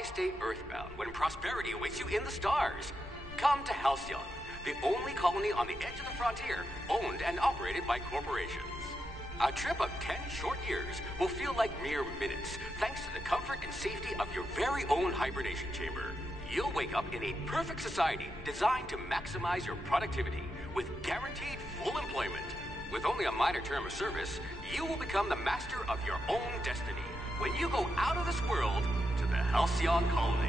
Why stay earthbound when prosperity awaits you in the stars? Come to Halcyon, the only colony on the edge of the frontier, owned and operated by corporations. A trip of 10 short years will feel like mere minutes, thanks to the comfort and safety of your very own hibernation chamber. You'll wake up in a perfect society designed to maximize your productivity, with guaranteed full employment. With only a minor term of service, you will become the master of your own destiny when you go out of this world to the Halcyon colony.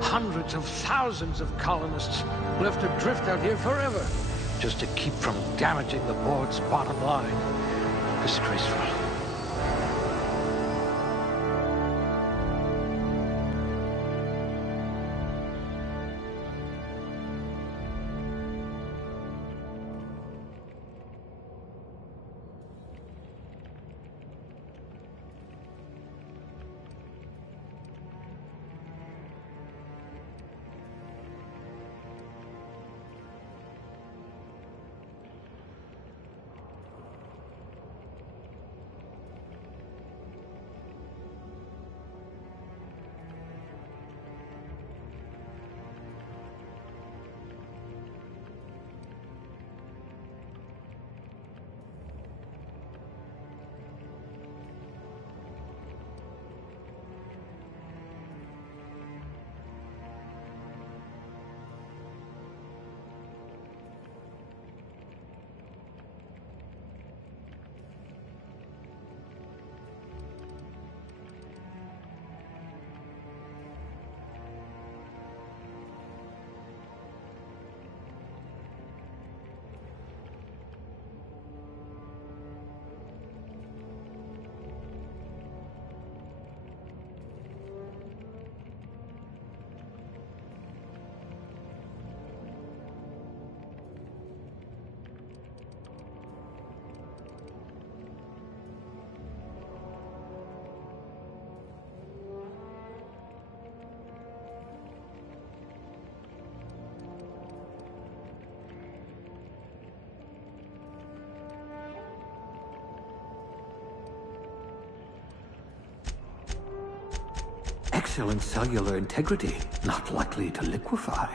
Hundreds of thousands of colonists left adrift out here forever, just to keep from damaging the board's bottom line. Disgraceful. Excellent cellular integrity, not likely to liquefy.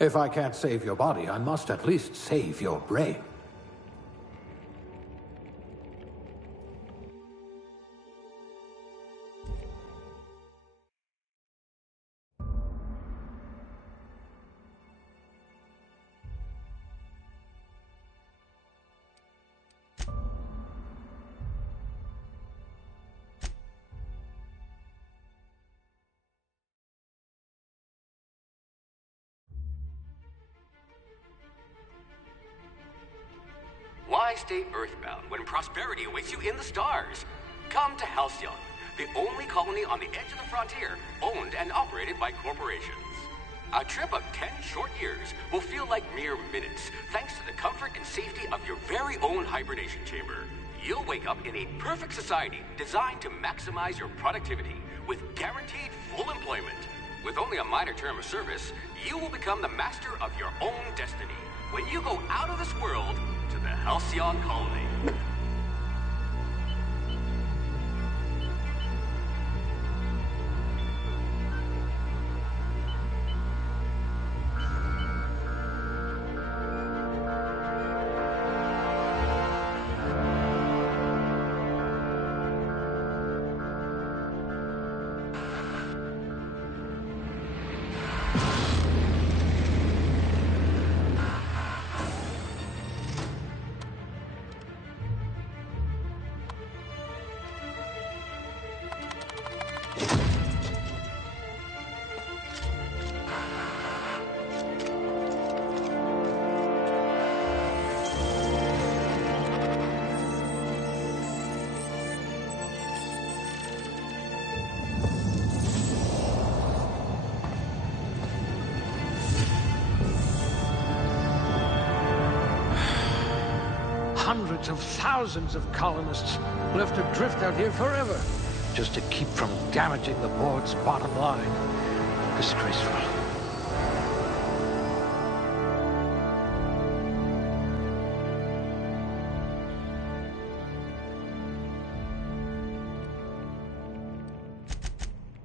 If I can't save your body, I must at least save your brain. Why stay earthbound when prosperity awaits you in the stars? Come to Halcyon, the only colony on the edge of the frontier, owned and operated by corporations. A trip of 10 short years will feel like mere minutes, thanks to the comfort and safety of your very own hibernation chamber. You'll wake up in a perfect society designed to maximize your productivity with guaranteed full employment. With only a minor term of service, you will become the master of your own destiny when you go out of this world to the Halcyon colony. Hundreds of thousands of colonists left adrift out here forever, just to keep from damaging the board's bottom line. Disgraceful.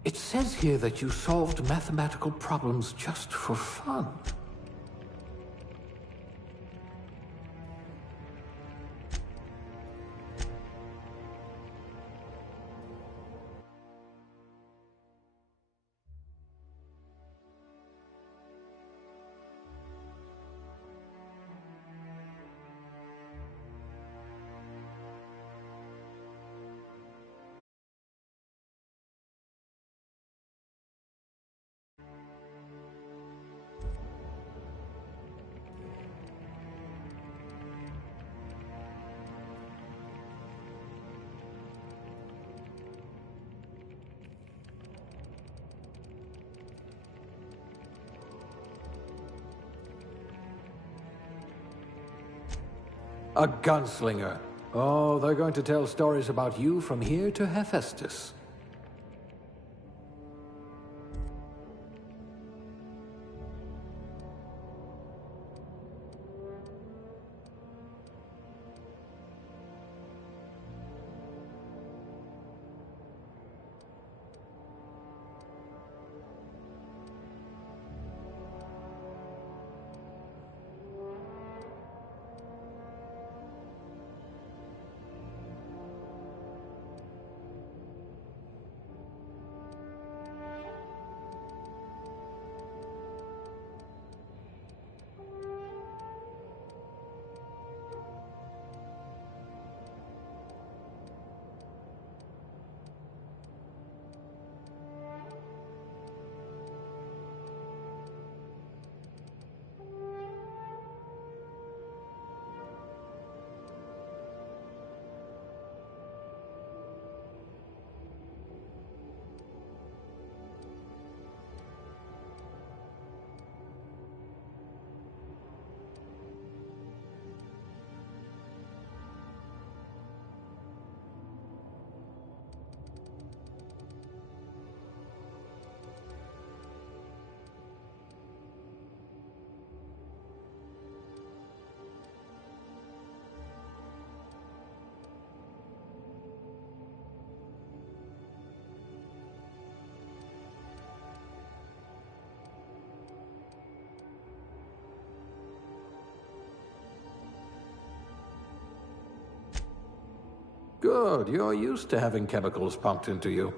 It says here that you solved mathematical problems just for fun. A gunslinger. Oh, they're going to tell stories about you from here to Hephaestus. Good, you're used to having chemicals pumped into you.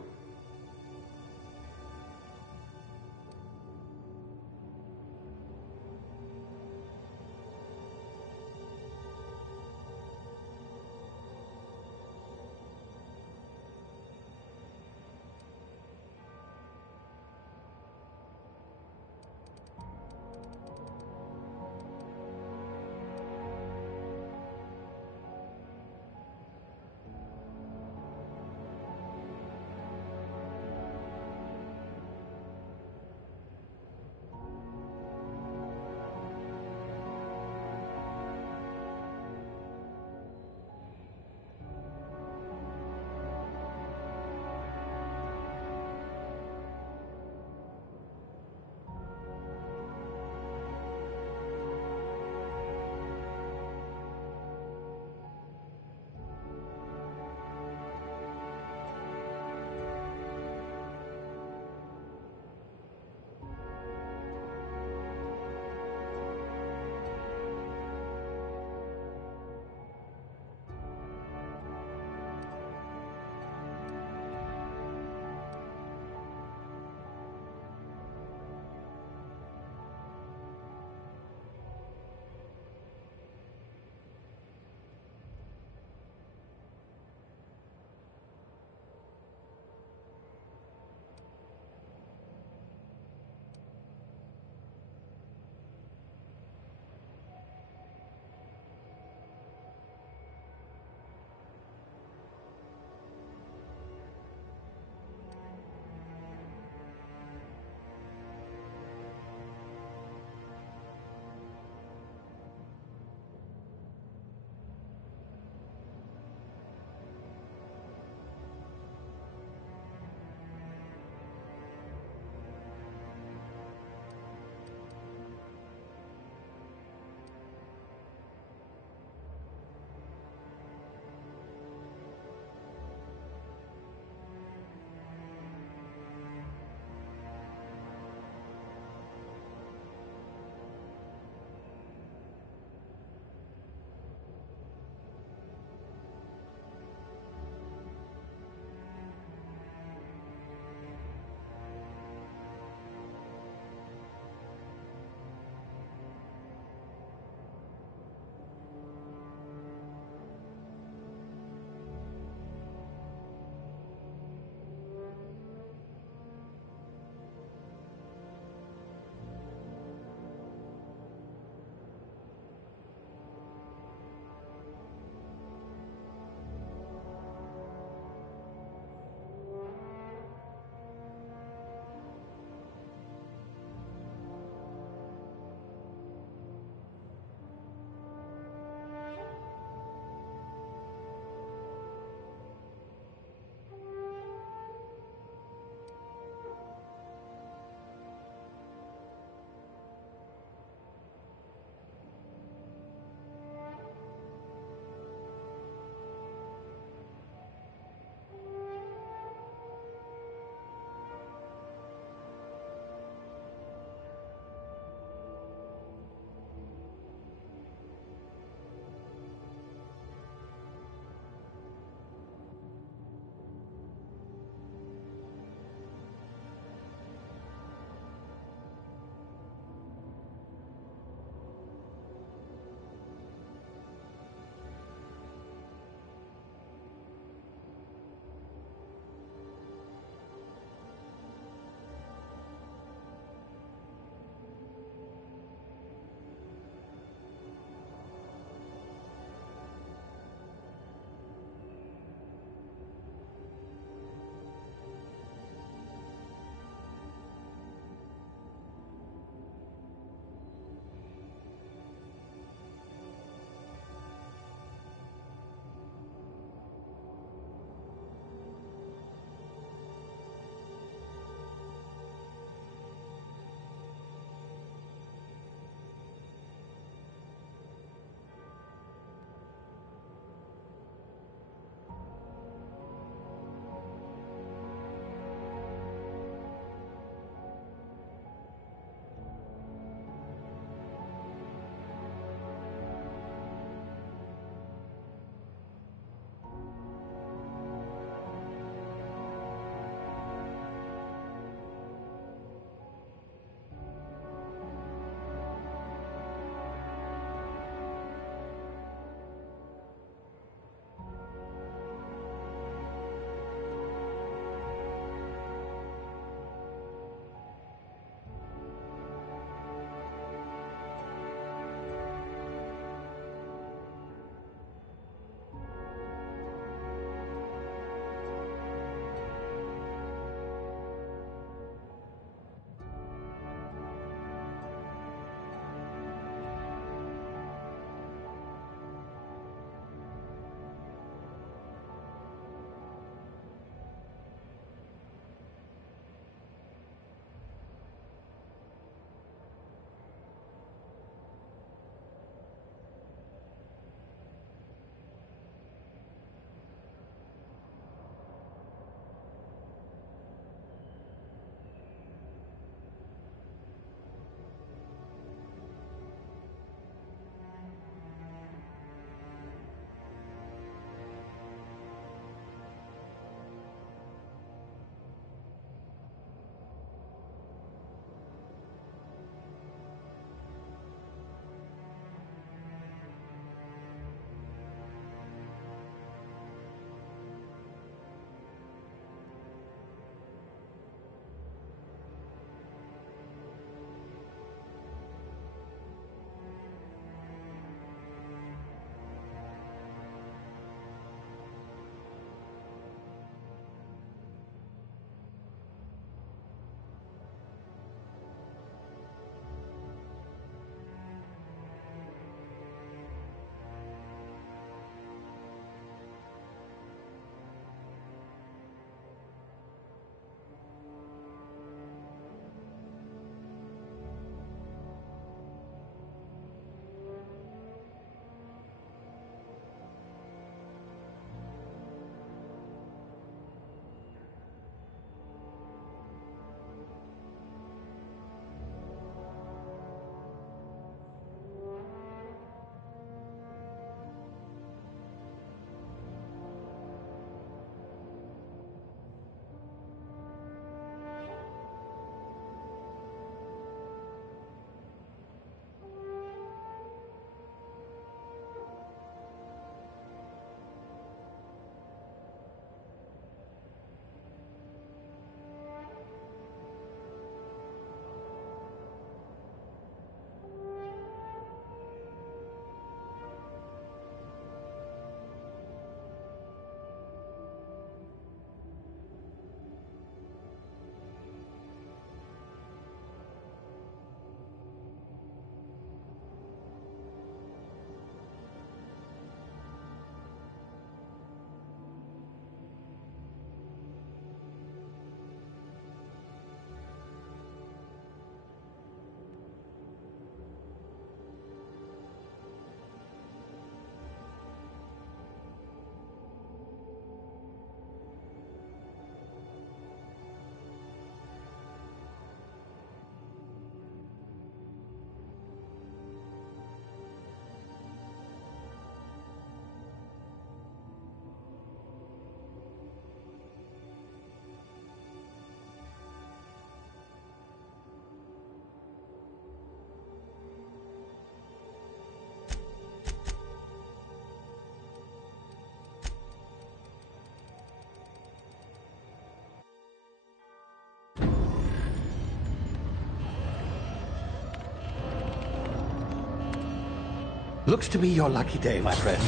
Looks to be your lucky day, my friend.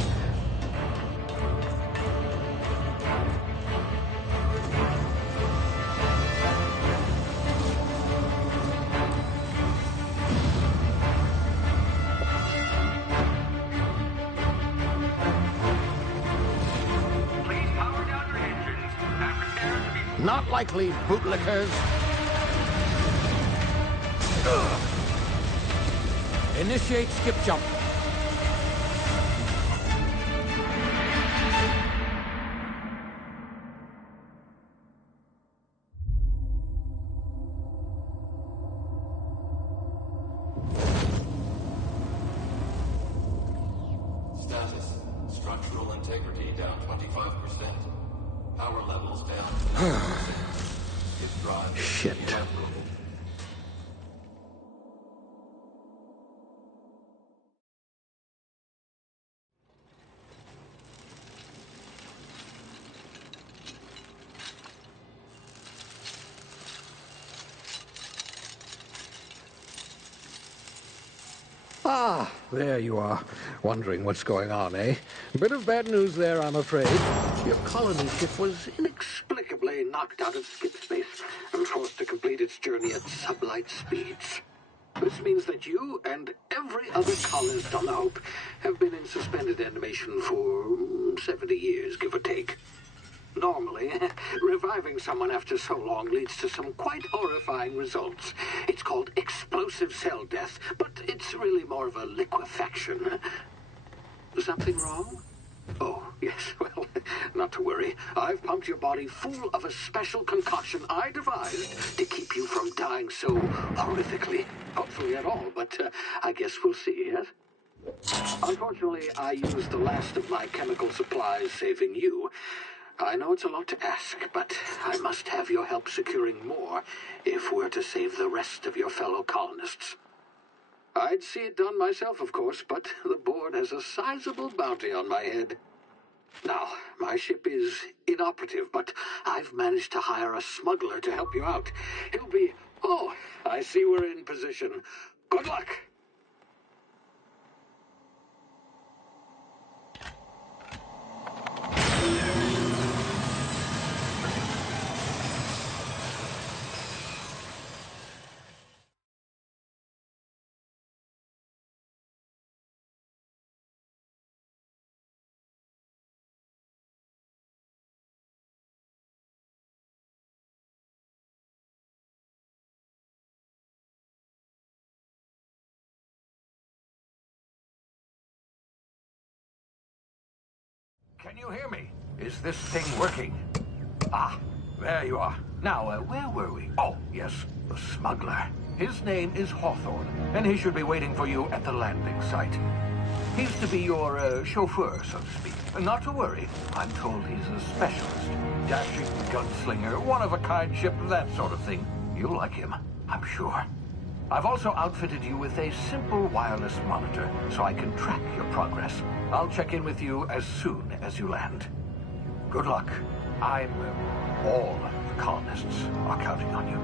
Please power down your engines and prepare to be... Not likely, bootlickers. Initiate skip jump. Status. Structural integrity down 25%. Power levels down to 90%. If drive Shit. inoperable. Ah, there you are. Wondering what's going on, eh? Bit of bad news there, I'm afraid. Your colony ship was inexplicably knocked out of skip space and forced to complete its journey at sublight speeds. This means that you and every other colonist on the Hope have been in suspended animation for 70 years, give or take. Normally, reviving someone after so long leads to some quite horrifying results. It's called explosive cell death, but it's really more of a liquefaction. Something wrong? Oh, yes, well, not to worry. I've pumped your body full of a special concoction I devised to keep you from dying so horrifically. Hopefully at all, but I guess we'll see, yes? Unfortunately, I used the last of my chemical supplies saving you. I know it's a lot to ask, but I must have your help securing more if we're to save the rest of your fellow colonists. I'd see it done myself, of course, but the board has a sizable bounty on my head. Now, my ship is inoperative, but I've managed to hire a smuggler to help you out. He'll be... Oh, I see we're in position. Good luck! Can you hear me? Is this thing working? Ah, there you are. Now, where were we? Oh, yes, the smuggler. His name is Hawthorne, and he should be waiting for you at the landing site. He's to be your chauffeur, so to speak. Not to worry. I'm told he's a specialist. Dashing gunslinger, one-of-a-kind ship, that sort of thing. You'll like him, I'm sure. I've also outfitted you with a simple wireless monitor, so I can track your progress. I'll check in with you as soon as you land. Good luck. All the colonists are counting on you.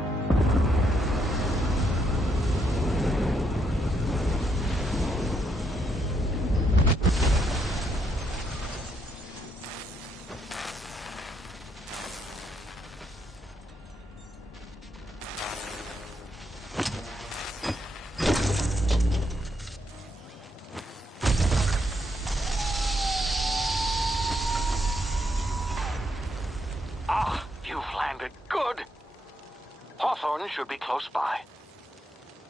Hawthorne should be close by.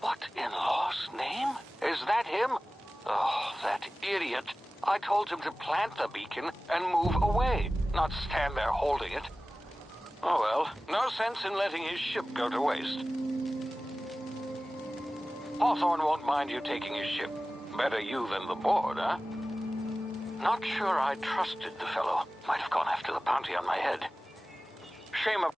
What in law's name? Is that him? Oh, that idiot. I told him to plant the beacon and move away, not stand there holding it. Oh well, no sense in letting his ship go to waste. Hawthorne won't mind you taking his ship. Better you than the board, huh? Not sure I trusted the fellow. Might have gone after the bounty on my head. Shame of...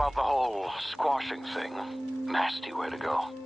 About the whole squashing thing. Nasty way to go.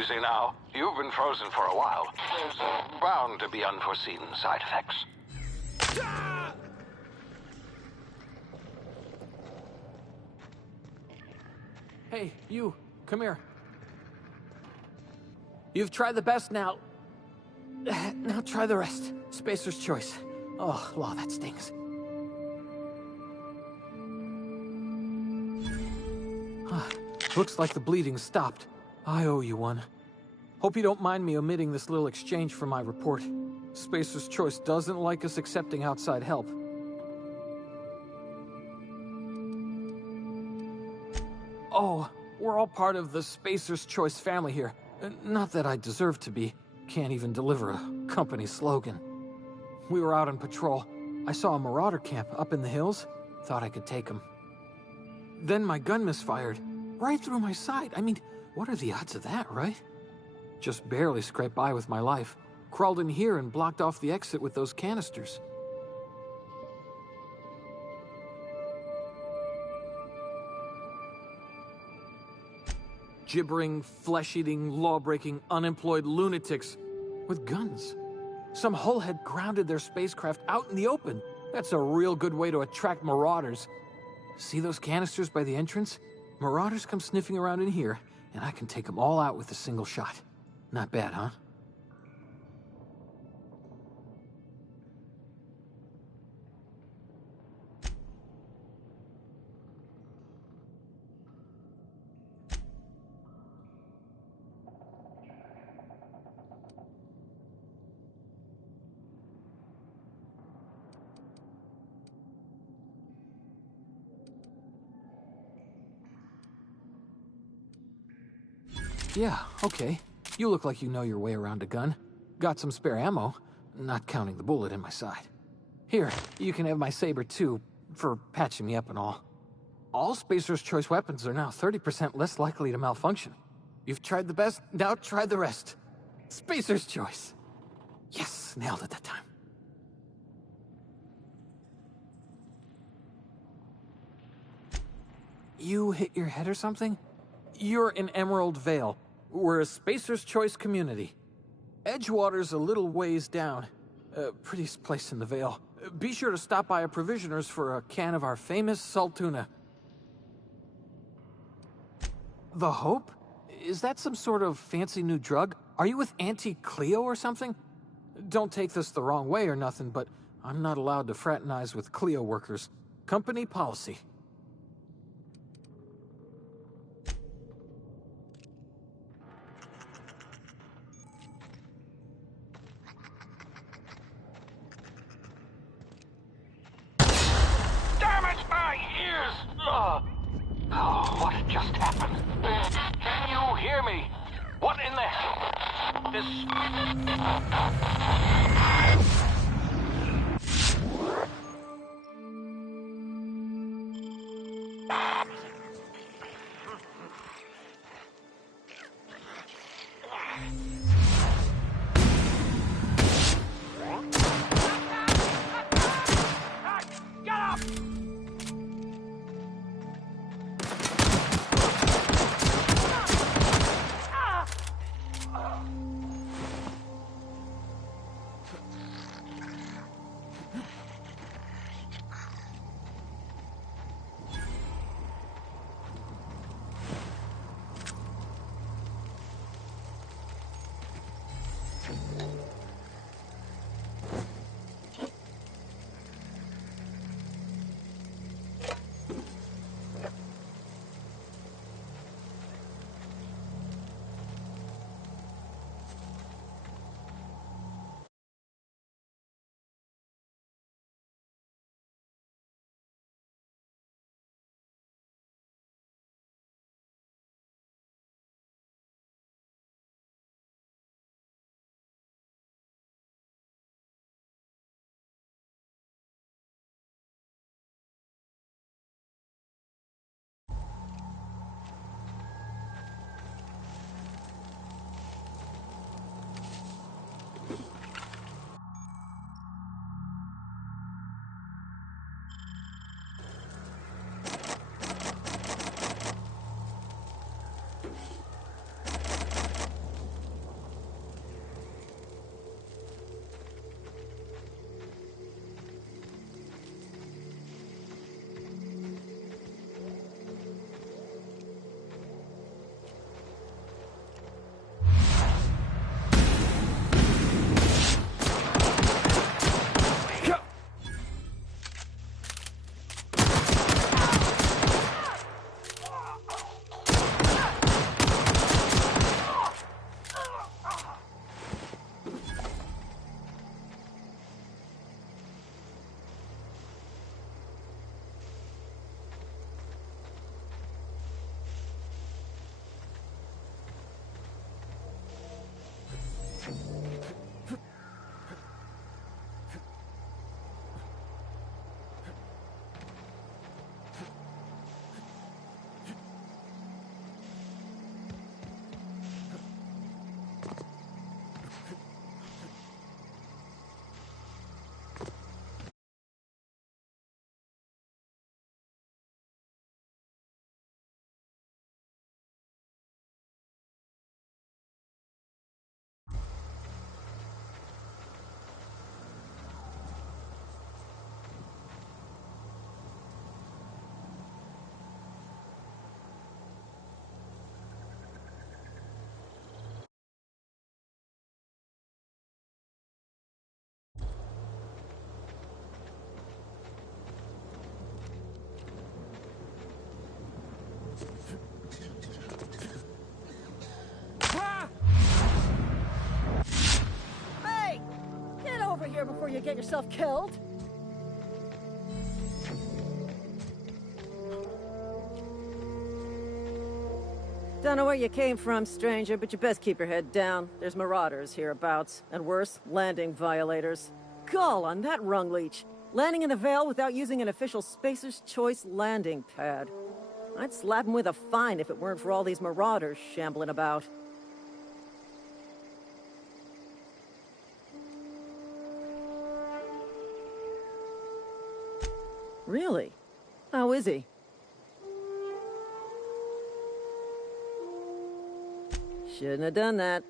Easy now. You've been frozen for a while. There's bound to be unforeseen side effects. Hey, you, come here. You've tried the best now. Now try the rest. Spacer's choice. Oh, law, that stings. Looks like the bleeding stopped. I owe you one. Hope you don't mind me omitting this little exchange from my report. Spacer's Choice doesn't like us accepting outside help. Oh, we're all part of the Spacer's Choice family here. Not that I deserve to be. Can't even deliver a company slogan. We were out on patrol. I saw a marauder camp up in the hills. Thought I could take them. Then my gun misfired. Right through my side. I mean, what are the odds of that, right? Just barely scraped by with my life. Crawled in here and blocked off the exit with those canisters. Gibbering, flesh-eating, law-breaking, unemployed lunatics with guns. Some hullhead grounded their spacecraft out in the open. That's a real good way to attract marauders. See those canisters by the entrance? Marauders come sniffing around in here, and I can take them all out with a single shot. Not bad, huh? Yeah, okay. You look like you know your way around a gun. Got some spare ammo, not counting the bullet in my side. Here, you can have my saber too, for patching me up and all. All Spacer's Choice weapons are now 30% less likely to malfunction. You've tried the best, now try the rest. Spacer's Choice. Yes, nailed it that time. You hit your head or something? You're in Emerald Vale. We're a Spacer's Choice community. Edgewater's a little ways down. Prettiest place in the Vale. Be sure to stop by a provisioner's for a can of our famous salt tuna. The Hope? Is that some sort of fancy new drug? Are you with Auntie Cleo or something? Don't take this the wrong way or nothing, but I'm not allowed to fraternize with Cleo workers. Company policy. Oh, what just happened? Can you hear me? What in the hell? This... get yourself killed? Don't know where you came from, stranger, but you best keep your head down. There's marauders hereabouts, and worse, landing violators. Gall on that rung leech. Landing in the Vale without using an official Spacer's Choice landing pad. I'd slap him with a fine if it weren't for all these marauders shambling about. Really? How is he? Shouldn't have done that.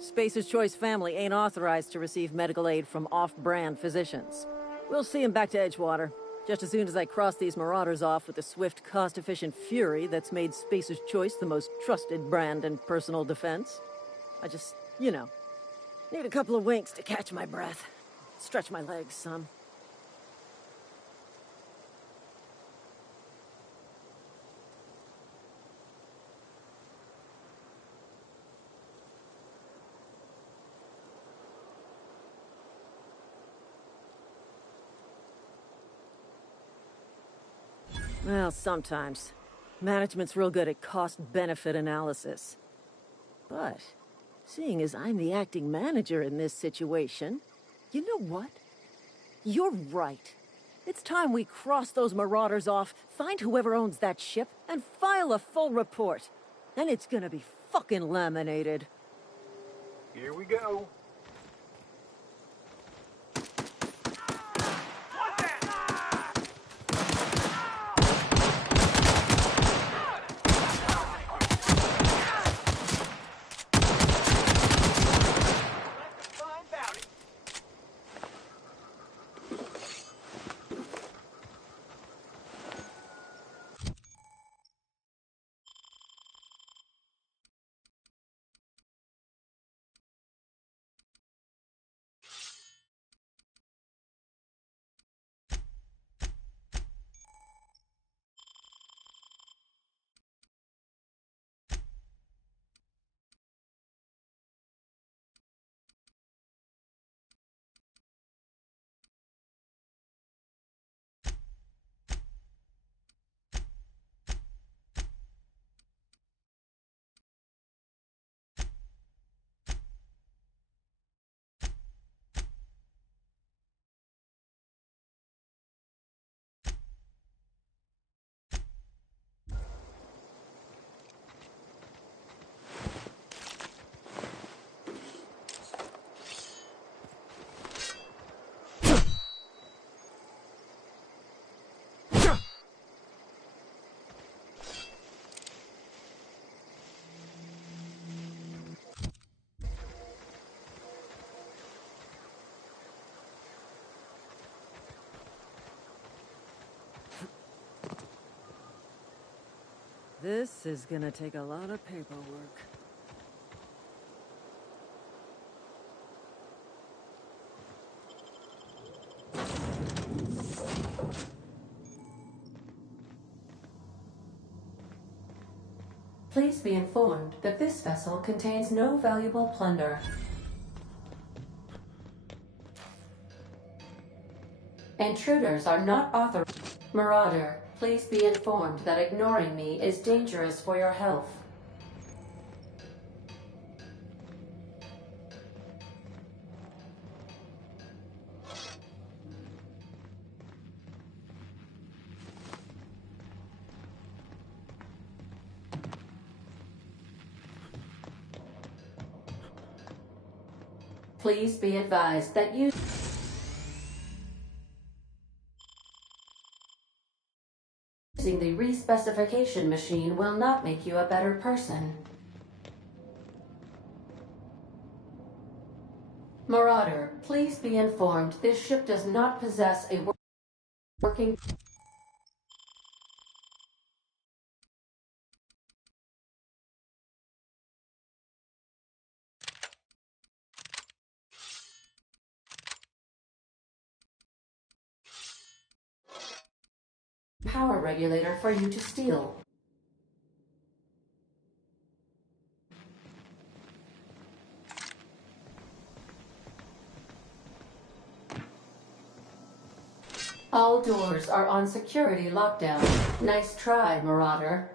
Spacer's Choice family ain't authorized to receive medical aid from off-brand physicians. We'll see him back to Edgewater, just as soon as I cross these marauders off with the swift, cost-efficient fury that's made Spacer's Choice the most trusted brand in personal defense. I just, you know, need a couple of winks to catch my breath. Stretch my legs some. Well, sometimes. Management's real good at cost-benefit analysis. But, seeing as I'm the acting manager in this situation, you know what? You're right. It's time we cross those marauders off, find whoever owns that ship, and file a full report. And it's gonna be fucking laminated. Here we go. This is gonna take a lot of paperwork. Please be informed that this vessel contains no valuable plunder. Intruders are not authorized. Marauder, please be informed that ignoring me is dangerous for your health. Please be advised that using the respecification machine will not make you a better person. Marauder, please be informed this ship does not possess a working power regulator for you to steal. All doors are on security lockdown. Nice try, Marauder.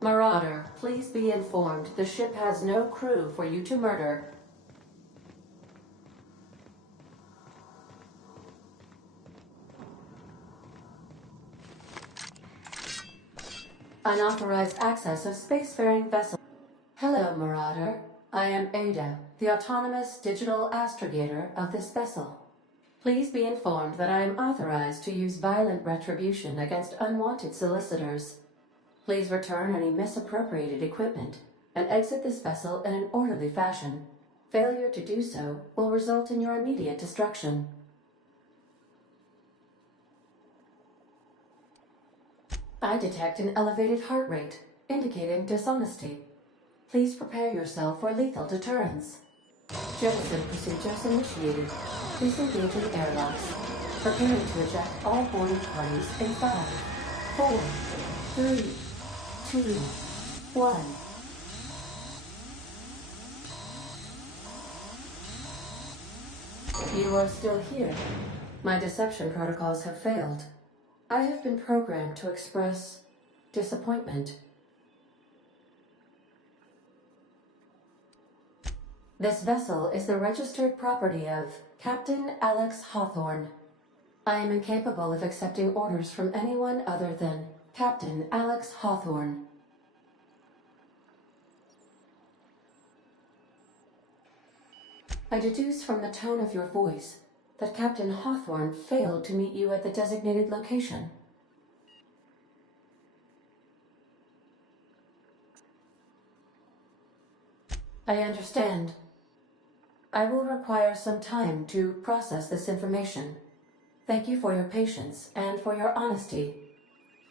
Marauder, please be informed the ship has no crew for you to murder. Unauthorized access of spacefaring vessel. Hello, Marauder. I am Ada, the autonomous digital astrogator of this vessel. Please be informed that I am authorized to use violent retribution against unwanted solicitors. Please return any misappropriated equipment and exit this vessel in an orderly fashion. Failure to do so will result in your immediate destruction. I detect an elevated heart rate, indicating dishonesty. Please prepare yourself for lethal deterrence. Jettison procedures initiated. Please engage in airlocks. Preparing to eject all boarding parties in 5, 4, 3, 2, 1. You are still here. My deception protocols have failed. I have been programmed to express disappointment. This vessel is the registered property of Captain Alex Hawthorne. I am incapable of accepting orders from anyone other than Captain Alex Hawthorne. I deduce from the tone of your voice that Captain Hawthorne failed to meet you at the designated location. I understand. I will require some time to process this information. Thank you for your patience and for your honesty.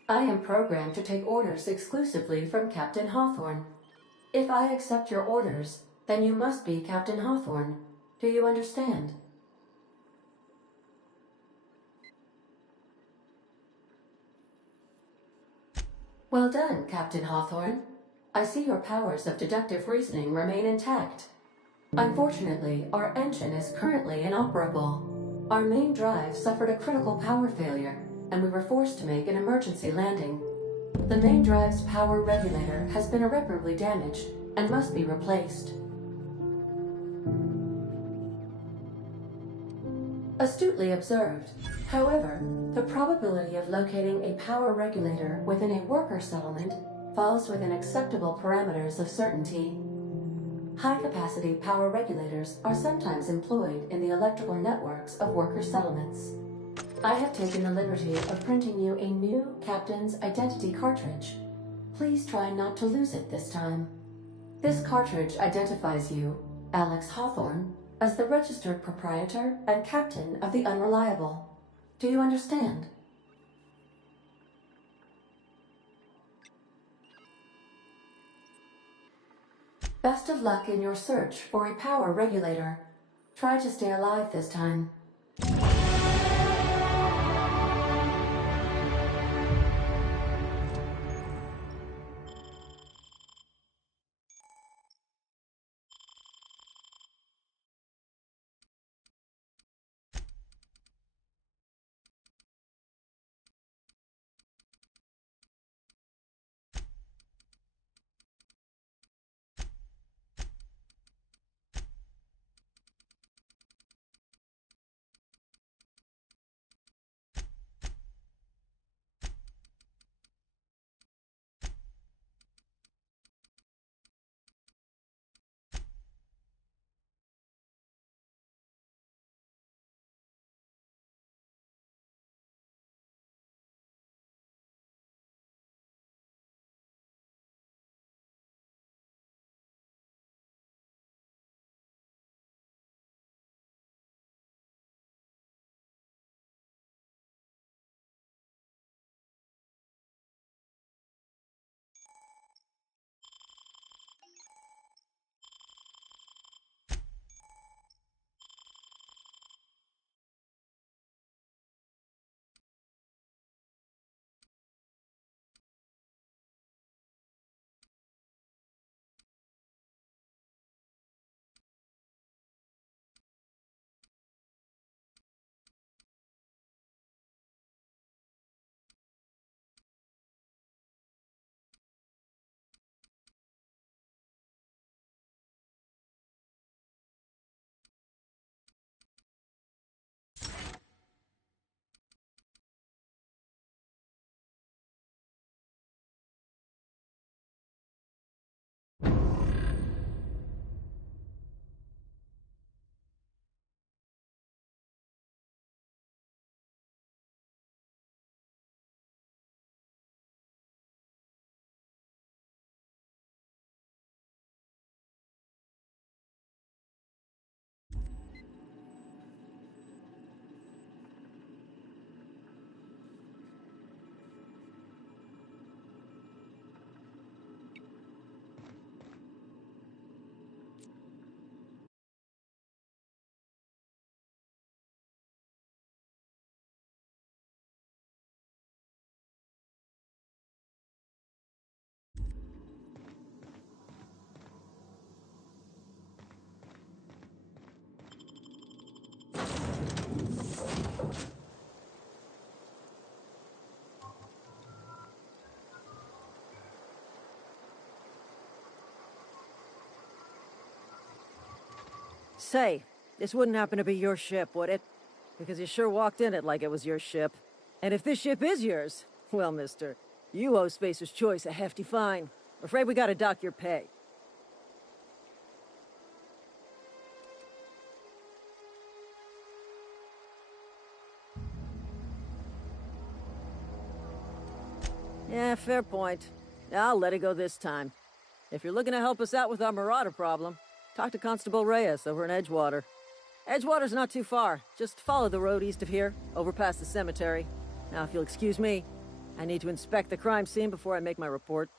I am programmed to take orders exclusively from Captain Hawthorne. If I accept your orders, then you must be Captain Hawthorne. Do you understand? Well done, Captain Hawthorne. I see your powers of deductive reasoning remain intact. Unfortunately, our engine is currently inoperable. Our main drive suffered a critical power failure, and we were forced to make an emergency landing. The main drive's power regulator has been irreparably damaged and must be replaced. Astutely observed. However, the probability of locating a power regulator within a worker settlement falls within acceptable parameters of certainty. High-capacity power regulators are sometimes employed in the electrical networks of worker settlements. I have taken the liberty of printing you a new Captain's Identity cartridge. Please try not to lose it this time. This cartridge identifies you, Alex Hawthorne, as the registered proprietor and captain of the Unreliable. Do you understand? Best of luck in your search for a power regulator. Try to stay alive this time. Say, this wouldn't happen to be your ship, would it? Because you sure walked in it like it was your ship. And if this ship is yours, well, mister, you owe Spacer's Choice a hefty fine. Afraid we gotta dock your pay. Yeah, fair point. I'll let it go this time. If you're looking to help us out with our marauder problem, talk to Constable Reyes over in Edgewater. Edgewater's not too far. Just follow the road east of here, over past the cemetery. Now, if you'll excuse me, I need to inspect the crime scene before I make my report.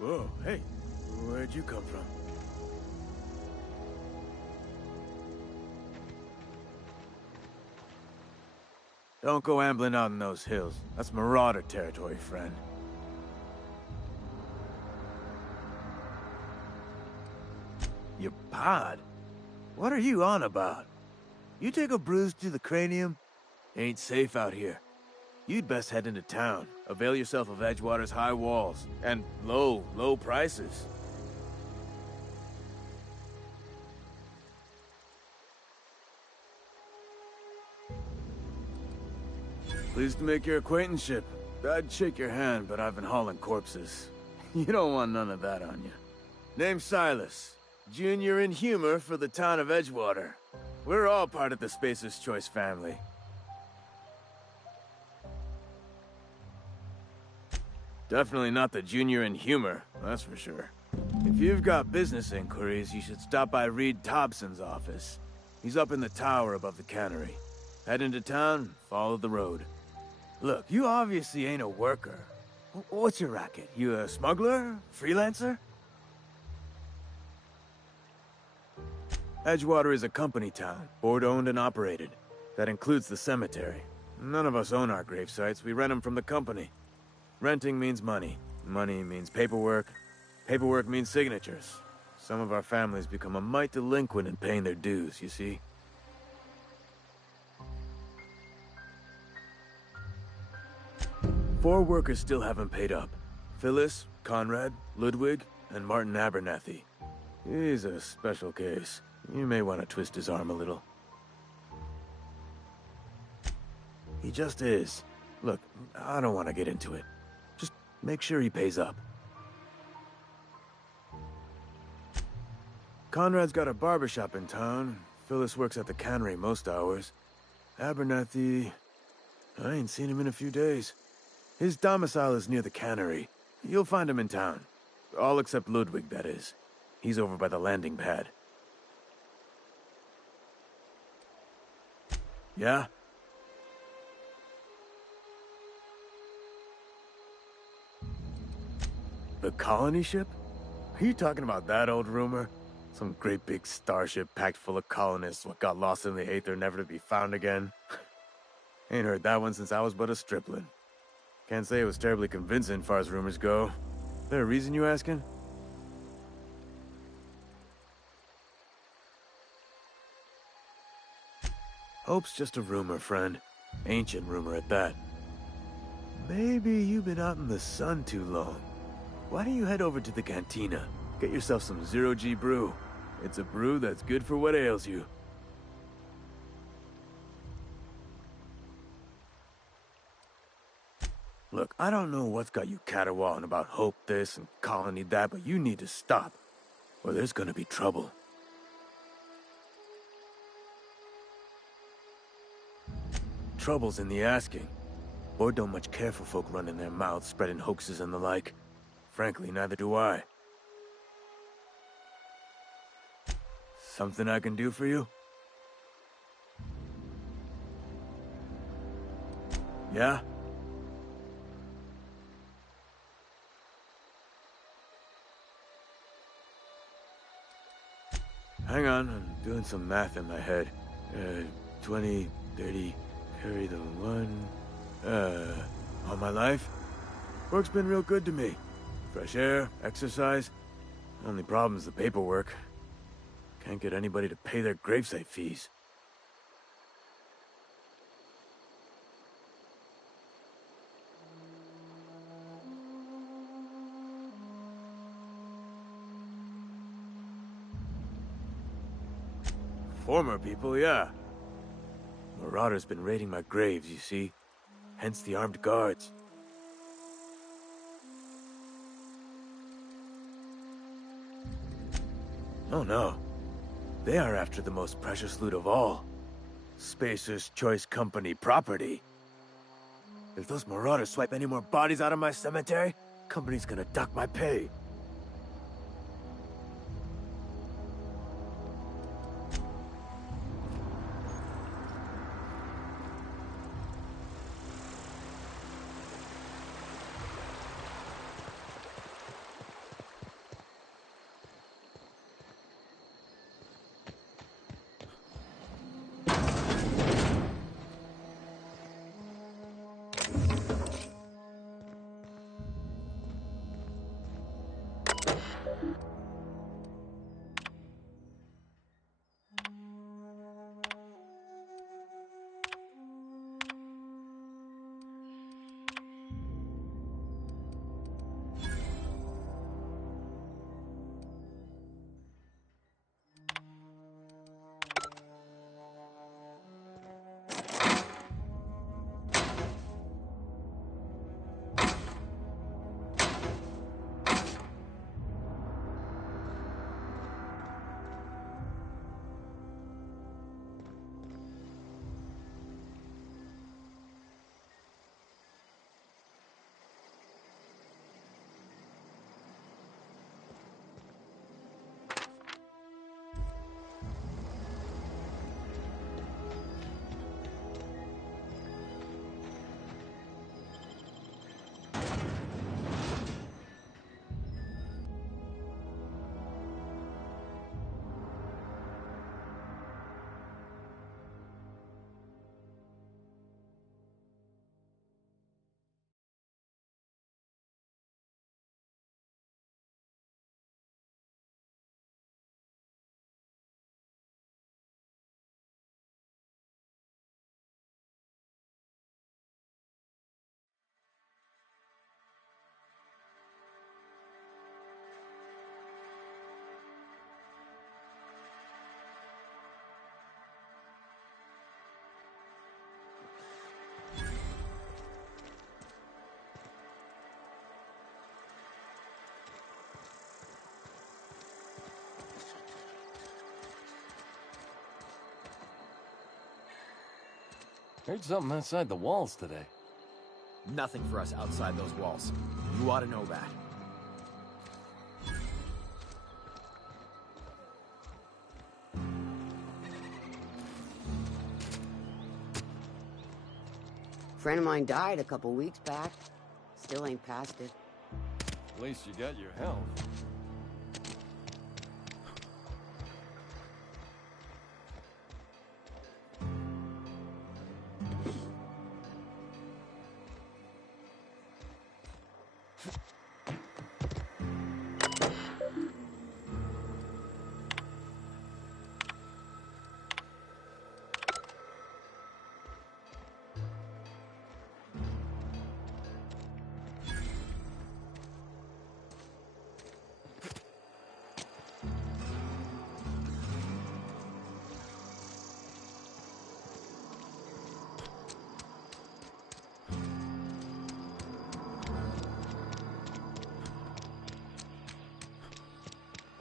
Whoa, hey, where'd you come from? Don't go ambling out in those hills. That's Marauder territory, friend. Your pod? What are you on about? You take a bruise to the cranium? Ain't safe out here. You'd best head into town. Avail yourself of Edgewater's high walls. And low prices. Pleased to make your acquaintanceship. I'd shake your hand, but I've been hauling corpses. You don't want none of that on you. Name's Silas. Junior in humor for the town of Edgewater. We're all part of the Spacer's Choice family. Definitely not the junior in humor, that's for sure. If you've got business inquiries, you should stop by Reed Thompson's office. He's up in the tower above the cannery. Head into town, follow the road. Look, you obviously ain't a worker. What's your racket? You a smuggler? Freelancer? Edgewater is a company town, board-owned and operated. That includes the cemetery. None of us own our grave sites, we rent them from the company. Renting means money. Money means paperwork. Paperwork means signatures. Some of our families become a mite delinquent in paying their dues, you see? Four workers still haven't paid up. Phyllis, Conrad, Ludwig, and Martin Abernathy. He's a special case. You may want to twist his arm a little. He just is. Look, I don't want to get into it. Just make sure he pays up. Conrad's got a barbershop in town. Phyllis works at the cannery most hours. Abernathy... I ain't seen him in a few days. His domicile is near the cannery. You'll find him in town. All except Ludwig, that is. He's over by the landing pad. Yeah? The colony ship? Are you talking about that old rumor? Some great big starship packed full of colonists what got lost in the aether never to be found again? Ain't heard that one since I was but a stripling. Can't say it was terribly convincing far as rumors go. There a reason you asking? Hope's just a rumor, friend. Ancient rumor at that. Maybe you've been out in the sun too long. Why don't you head over to the cantina? Get yourself some zero-G brew. It's a brew that's good for what ails you. Look, I don't know what's got you caterwauling about Hope this and Colony that, but you need to stop, or there's gonna be trouble. Trouble's in the asking. Board don't much care for folk running their mouths, spreading hoaxes and the like. Frankly, neither do I. Something I can do for you? Yeah? Hang on, I'm doing some math in my head. 20, 30, carry the one... all my life? Work's been real good to me. Fresh air, exercise. Only problem's the paperwork. Can't get anybody to pay their gravesite fees. Former people, yeah. Marauder's been raiding my graves, you see. Hence the armed guards. Oh no. They are after the most precious loot of all. Spacer's Choice Company property. If those Marauders swipe any more bodies out of my cemetery, company's gonna dock my pay. Heard something outside the walls today. Nothing for us outside those walls. You ought to know that. Friend of mine died a couple weeks back. Still ain't past it. At least you got your health.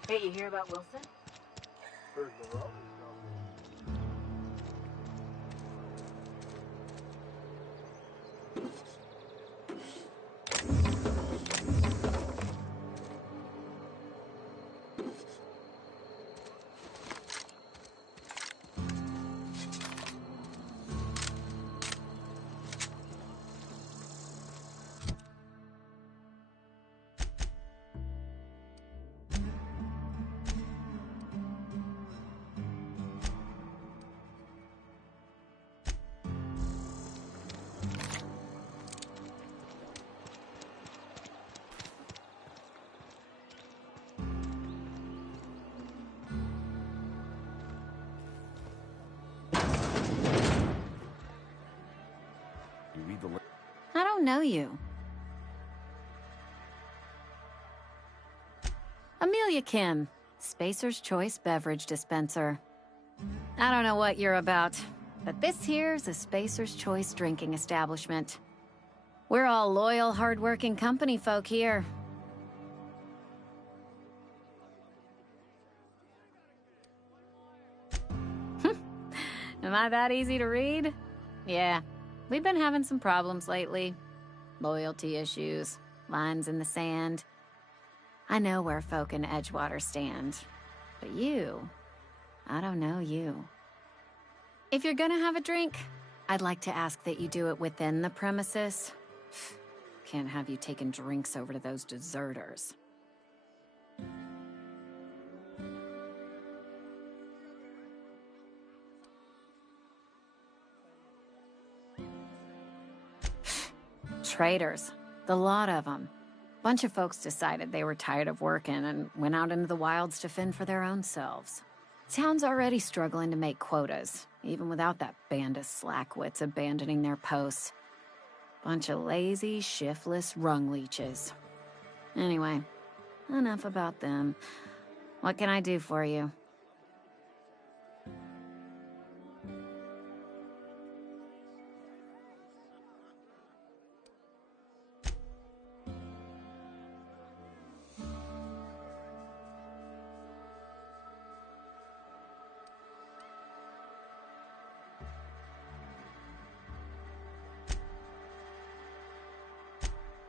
Hey, you hear about Wilson? Heard the road. I don't know you. Amelia Kim, Spacer's Choice Beverage Dispenser. I don't know what you're about, but this here's a Spacer's Choice drinking establishment. We're all loyal, hard-working company folk here. Am I that easy to read? Yeah. We've been having some problems lately. Loyalty issues, lines in the sand. I know where folk in Edgewater stand. But you, I don't know you. If you're gonna have a drink, I'd like to ask that you do it within the premises. Can't have you taking drinks over to those deserters. Traitors. The lot of them. Bunch of folks decided they were tired of working and went out into the wilds to fend for their own selves. Town's already struggling to make quotas, even without that band of slackwits abandoning their posts. Bunch of lazy, shiftless rung leeches. Anyway, enough about them. What can I do for you?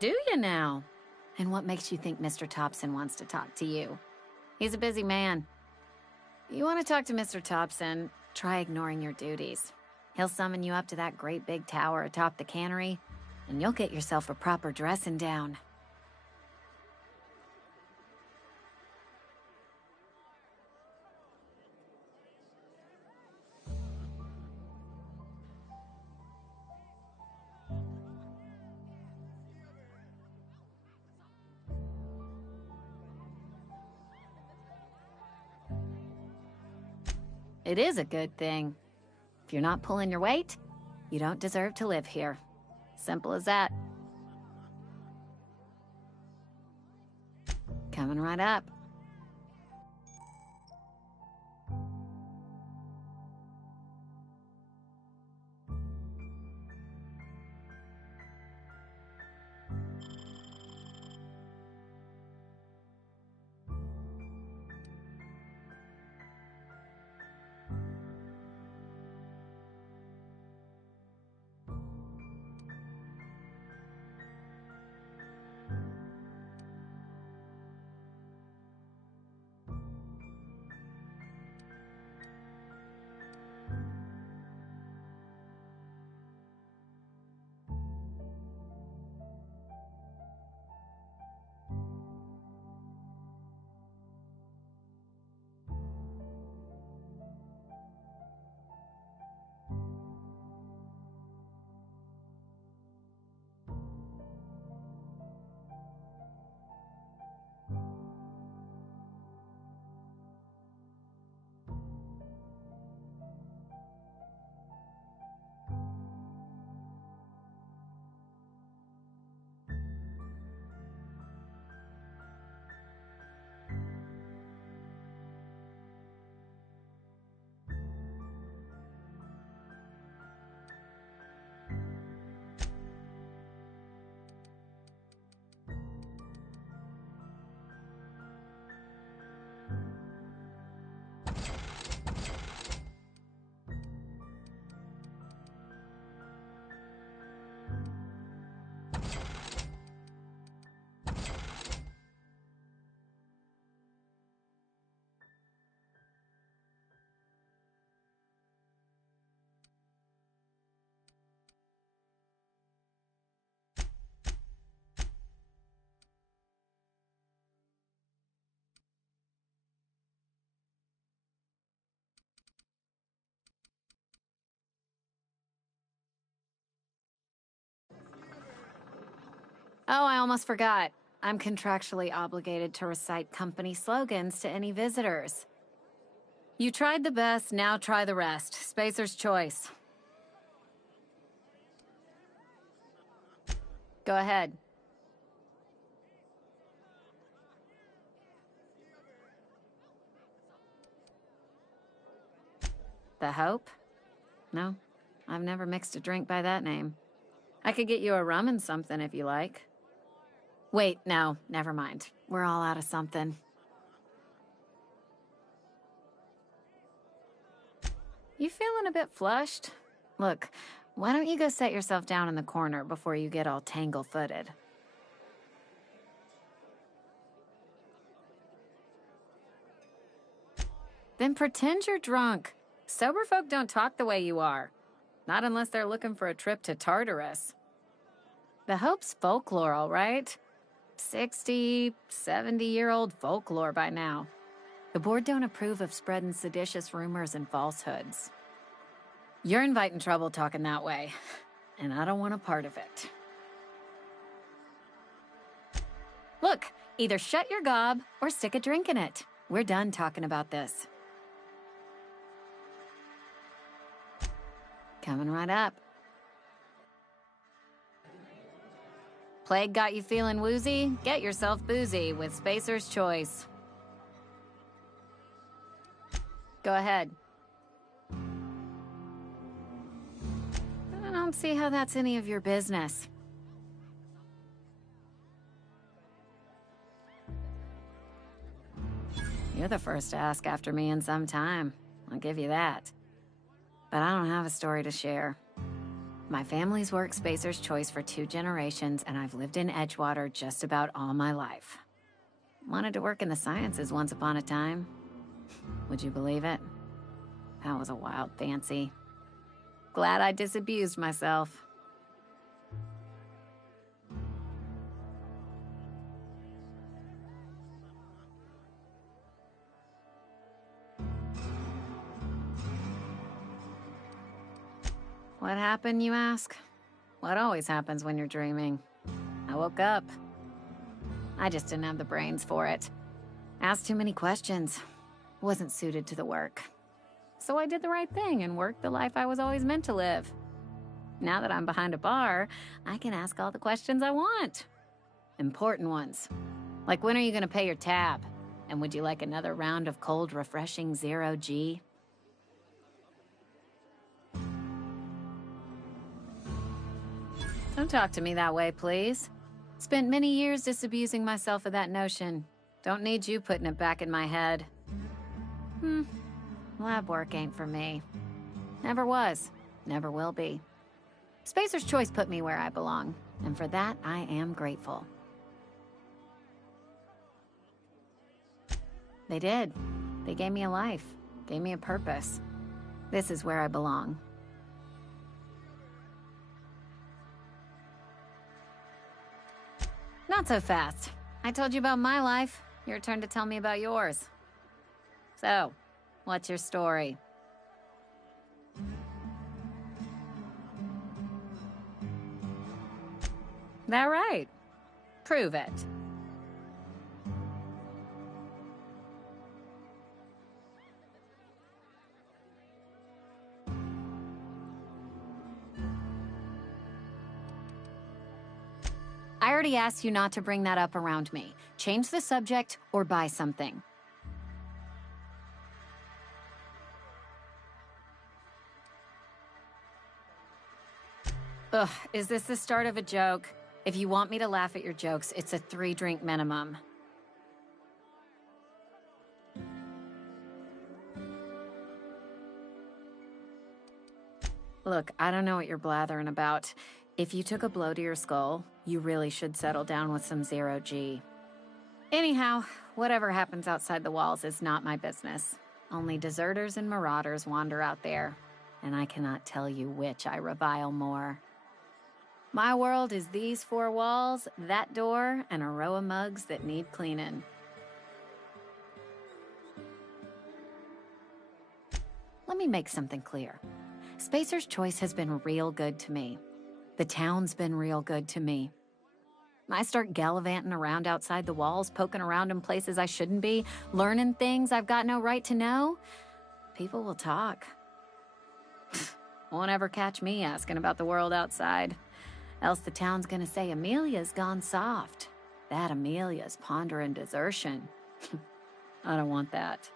Do you now? And what makes you think Mr. Thompson wants to talk to you? He's a busy man. You want to talk to Mr. Thompson, try ignoring your duties. He'll summon you up to that great big tower atop the cannery, and you'll get yourself a proper dressing down. It is a good thing. If you're not pulling your weight, you don't deserve to live here. Simple as that. Coming right up. Oh, I almost forgot. I'm contractually obligated to recite company slogans to any visitors. You tried the best, now try the rest. Spacer's choice. Go ahead. The Hope? No, I've never mixed a drink by that name. I could get you a rum and something if you like. Wait, no, never mind. We're all out of something. You feeling a bit flushed? Look, why don't you go set yourself down in the corner before you get all tangle-footed? Then pretend you're drunk. Sober folk don't talk the way you are. Not unless they're looking for a trip to Tartarus. The Hope's folklore, all right? 60, 70-year-old folklore by now. The board don't approve of spreading seditious rumors and falsehoods. You're inviting trouble talking that way, and I don't want a part of it. Look, either shut your gob or stick a drink in it. We're done talking about this. Coming right up. Plague got you feeling woozy? Get yourself boozy with Spacer's Choice. Go ahead. I don't see how that's any of your business. You're the first to ask after me in some time. I'll give you that. But I don't have a story to share. My family's worked Spacer's Choice for 2 generations, and I've lived in Edgewater just about all my life. Wanted to work in the sciences once upon a time. Would you believe it? That was a wild fancy. Glad I disabused myself. What happened, you ask? What always happens when you're dreaming. I woke up. I just didn't have the brains for it. Asked too many questions. Wasn't suited to the work. So I did the right thing and worked the life I was always meant to live. Now that I'm behind a bar, I can ask all the questions I want. Important ones. Like, when are you gonna pay your tab? And would you like another round of cold, refreshing Zero G? Don't talk to me that way, please. Spent many years disabusing myself of that notion. Don't need you putting it back in my head. Lab work ain't for me. Never was. Never will be. Spacer's Choice put me where I belong, and for that, I am grateful. They did. They gave me a life. Gave me a purpose. This is where I belong. Not so fast. I told you about my life. Your turn to tell me about yours. So, what's your story? That right? Prove it. I already asked you not to bring that up around me. Change the subject or buy something. Ugh, is this the start of a joke? If you want me to laugh at your jokes, it's a 3-drink minimum. Look, I don't know what you're blathering about. If you took a blow to your skull, you really should settle down with some Zero G. Anyhow, whatever happens outside the walls is not my business. Only deserters and marauders wander out there, and I cannot tell you which I revile more. My world is these 4 walls, that door, and a row of mugs that need cleaning. Let me make something clear. Spacer's Choice has been real good to me. The town's been real good to me. I start gallivanting around outside the walls, poking around in places I shouldn't be, learning things I've got no right to know, people will talk. Won't ever catch me asking about the world outside. Else the town's gonna say Amelia's gone soft. That Amelia's pondering desertion. I don't want that.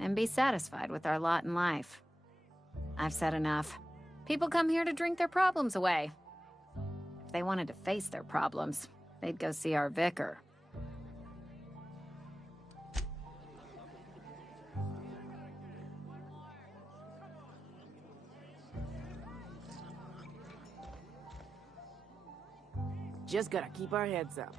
And be satisfied with our lot in life. I've said enough. People come here to drink their problems away. If they wanted to face their problems, they'd go see our vicar. Just gotta keep our heads up.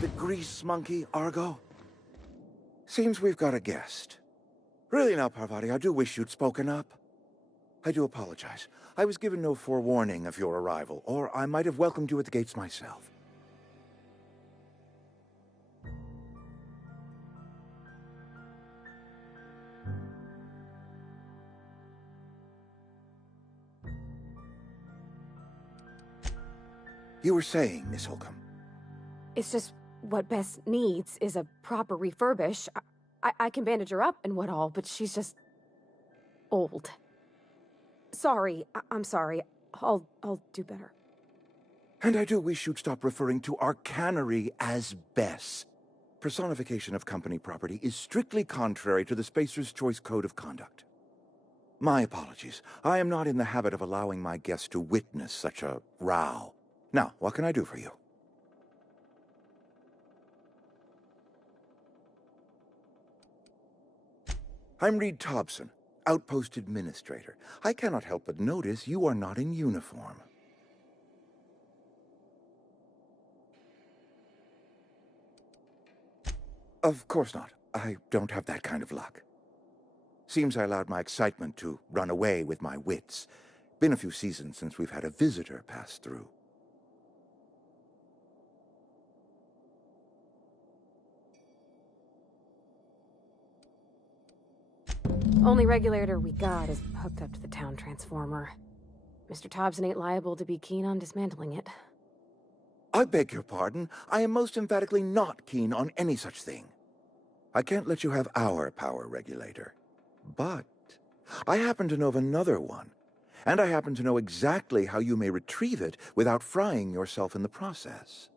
The grease monkey, Argo? Seems we've got a guest. Really now, Parvati, I do wish you'd spoken up. I do apologize. I was given no forewarning of your arrival, or I might have welcomed you at the gates myself. You were saying, Miss Holcomb. It's just what Bess needs is a proper refurbish. I can bandage her up and what all, but she's just old. Sorry, I'm sorry. I'll do better. And I do wish you'd stop referring to our cannery as Bess. Personification of company property is strictly contrary to the Spacer's Choice Code of Conduct. My apologies. I am not in the habit of allowing my guests to witness such a row. Now, what can I do for you? I'm Reed Thompson, Outpost Administrator. I cannot help but notice you are not in uniform. Of course not. I don't have that kind of luck. Seems I allowed my excitement to run away with my wits. Been a few seasons since we've had a visitor pass through. Only regulator we got is hooked up to the town transformer. Mr. Thompson ain't liable to be keen on dismantling it. I beg your pardon. I am most emphatically not keen on any such thing. I can't let you have our power regulator. But I happen to know of another one. And I happen to know exactly how you may retrieve it without frying yourself in the process.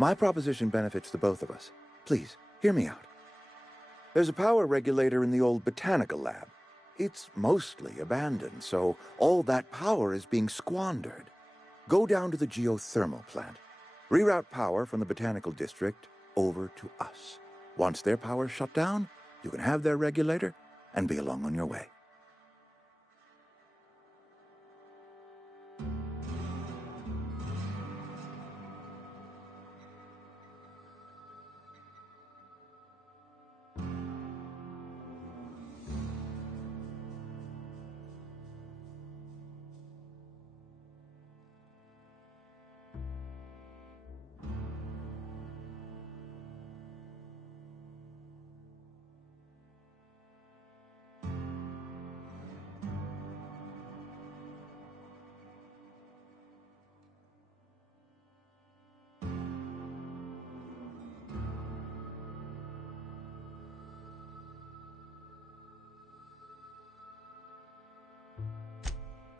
My proposition benefits the both of us. Please, hear me out. There's a power regulator in the old botanical lab. It's mostly abandoned, so all that power is being squandered. Go down to the geothermal plant. Reroute power from the botanical district over to us. Once their power's shut down, you can have their regulator and be along on your way.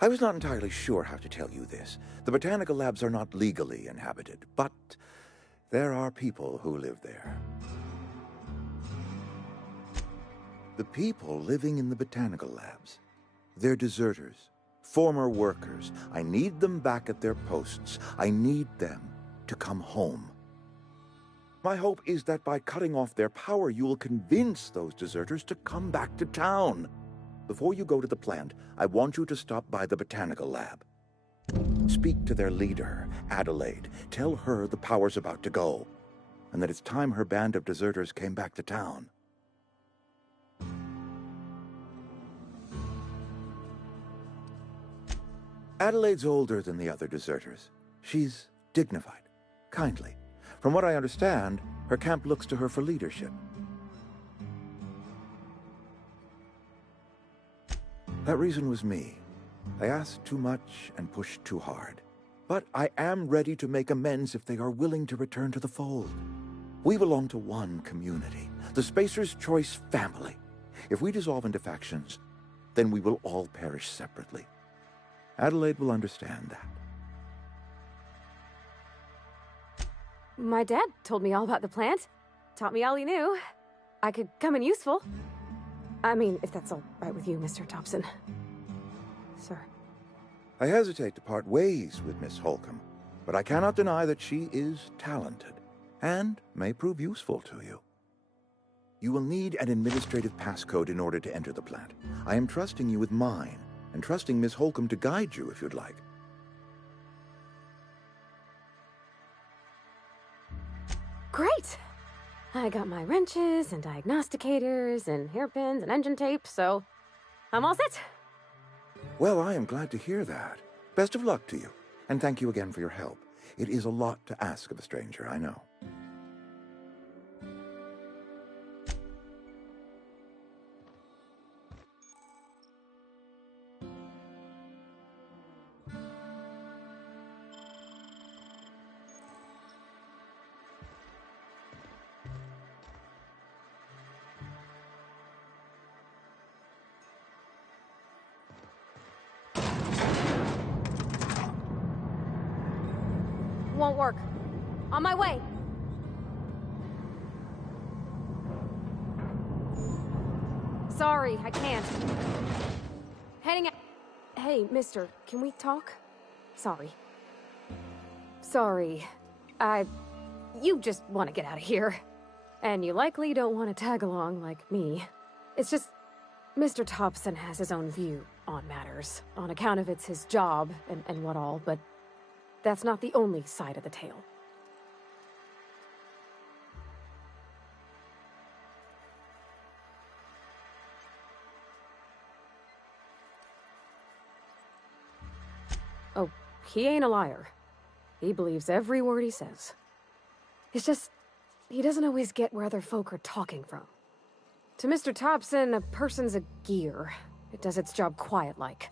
I was not entirely sure how to tell you this. The botanical labs are not legally inhabited, but there are people who live there. The people living in the botanical labs, they're deserters, former workers. I need them back at their posts. I need them to come home. My hope is that by cutting off their power, you will convince those deserters to come back to town. Before you go to the plant, I want you to stop by the botanical lab. Speak to their leader, Adelaide. Tell her the power's about to go, and that it's time her band of deserters came back to town. Adelaide's older than the other deserters. She's dignified, kindly. From what I understand, her camp looks to her for leadership. That reason was me. I asked too much and pushed too hard. But I am ready to make amends if they are willing to return to the fold. We belong to one community, the Spacer's Choice family. If we dissolve into factions, then we will all perish separately. Adelaide will understand that. My dad told me all about the plant. Taught me all he knew. I could come in useful. I mean, if that's all right with you, Mr. Thompson. Sir. I hesitate to part ways with Miss Holcomb, but I cannot deny that she is talented and may prove useful to you. You will need an administrative passcode in order to enter the plant. I am trusting you with mine, and trusting Miss Holcomb to guide you if you'd like. Great! I got my wrenches and diagnosticators and hairpins and engine tape, so I'm all set. Well, I am glad to hear that. Best of luck to you, and thank you again for your help. It is a lot to ask of a stranger, I know. Won't work. On my way. Sorry, I can't. Heading out. Hey, mister, can we talk? Sorry. Sorry. You just want to get out of here. And you likely don't want to tag along like me. It's just, Mr. Thompson has his own view on matters, on account of it's his job and what all, but that's not the only side of the tale. Oh, he ain't a liar. He believes every word he says. It's just, he doesn't always get where other folk are talking from. To Mr. Thompson, a person's a gear. It does its job quiet-like.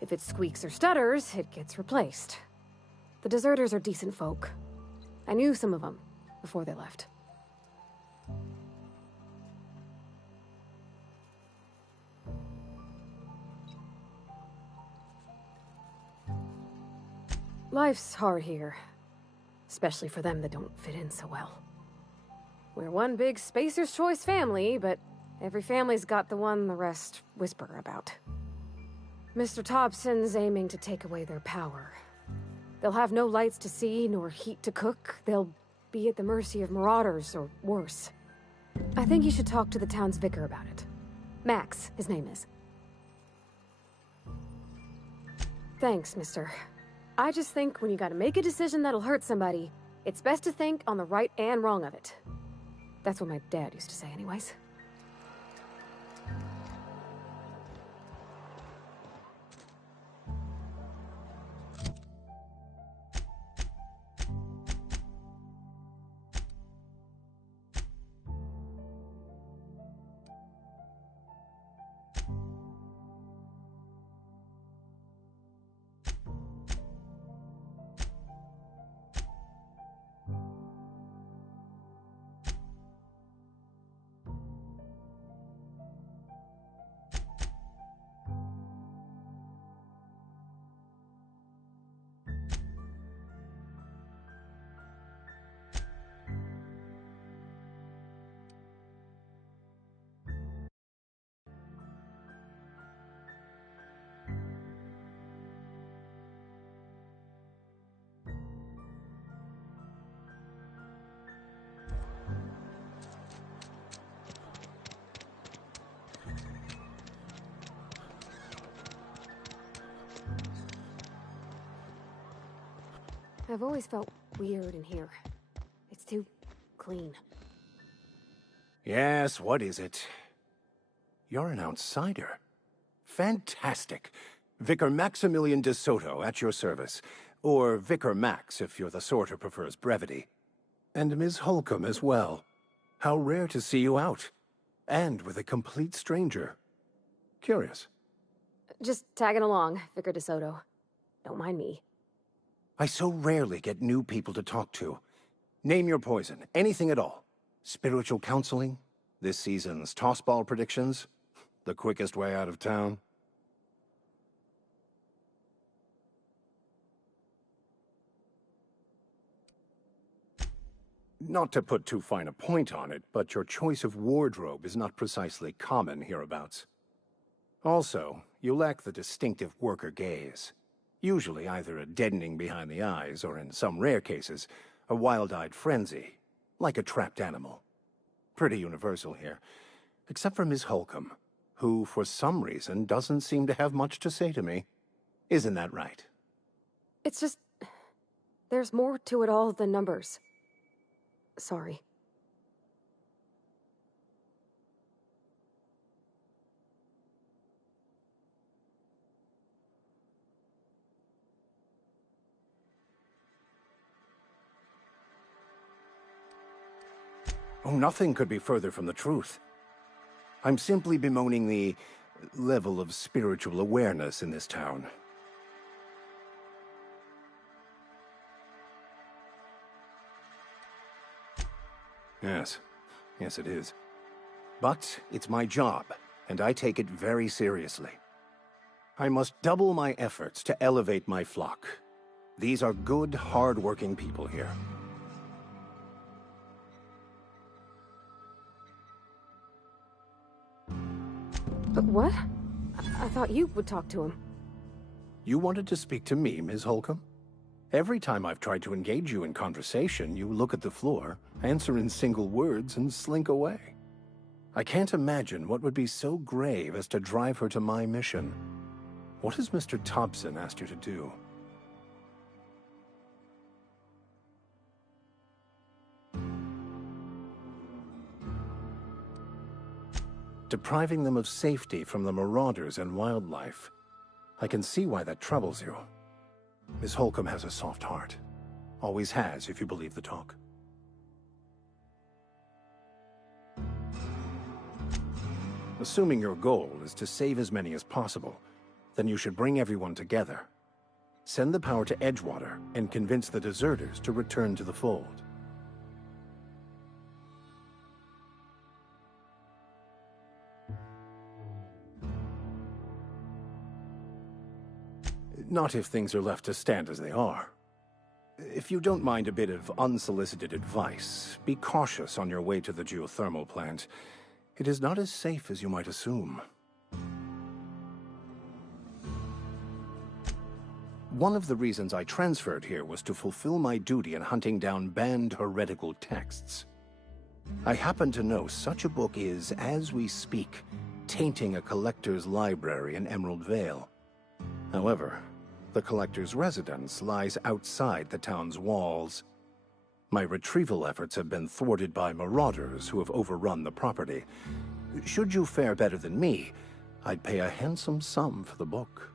If it squeaks or stutters, it gets replaced. The deserters are decent folk. I knew some of them before they left. Life's hard here, especially for them that don't fit in so well. We're one big Spacer's Choice family, but every family's got the one the rest whisper about. Mr. Thompson's aiming to take away their power. They'll have no lights to see, nor heat to cook. They'll be at the mercy of marauders, or worse. I think you should talk to the town's vicar about it. Max, his name is. Thanks, mister. I just think when you gotta make a decision that'll hurt somebody, it's best to think on the right and wrong of it. That's what my dad used to say anyways. I've always felt weird in here. It's too clean. Yes, what is it? You're an outsider. Fantastic. Vicar Maximilian de Soto, at your service. Or Vicar Max, if you're the sort who prefers brevity. And Ms. Holcomb as well. How rare to see you out. And with a complete stranger. Curious. Just tagging along, Vicar de Soto. Don't mind me. I so rarely get new people to talk to. Name your poison, anything at all. Spiritual counseling? This season's tossball predictions? The quickest way out of town? Not to put too fine a point on it, but your choice of wardrobe is not precisely common hereabouts. Also, you lack the distinctive worker gaze. Usually either a deadening behind the eyes, or in some rare cases, a wild-eyed frenzy, like a trapped animal. Pretty universal here, except for Miss Holcomb, who, for some reason, doesn't seem to have much to say to me. Isn't that right? It's just... there's more to it all than numbers. Sorry. Oh, nothing could be further from the truth. I'm simply bemoaning the level of spiritual awareness in this town. Yes. Yes, it is. But it's my job, and I take it very seriously. I must double my efforts to elevate my flock. These are good, hard-working people here. But what? I thought you would talk to him. You wanted to speak to me, Ms. Holcomb? Every time I've tried to engage you in conversation, you look at the floor, answer in single words, and slink away. I can't imagine what would be so grave as to drive her to my mission. What has Mr. Thompson asked you to do? Depriving them of safety from the marauders and wildlife. I can see why that troubles you. Miss Holcomb has a soft heart. Always has, if you believe the talk. Assuming your goal is to save as many as possible, then you should bring everyone together. Send the power to Edgewater and convince the deserters to return to the fold. Not if things are left to stand as they are. If you don't mind a bit of unsolicited advice, be cautious on your way to the geothermal plant. It is not as safe as you might assume. One of the reasons I transferred here was to fulfill my duty in hunting down banned heretical texts. I happen to know such a book is, as we speak, tainting a collector's library in Emerald Vale. However, the collector's residence lies outside the town's walls. My retrieval efforts have been thwarted by marauders who have overrun the property. Should you fare better than me, I'd pay a handsome sum for the book.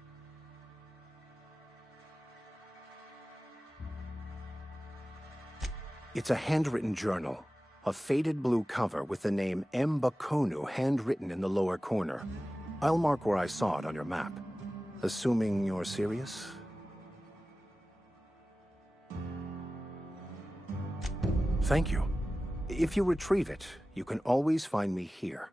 It's a handwritten journal, a faded blue cover with the name M. Bakonu handwritten in the lower corner. I'll mark where I saw it on your map. Assuming you're serious? Thank you. If you retrieve it, you can always find me here.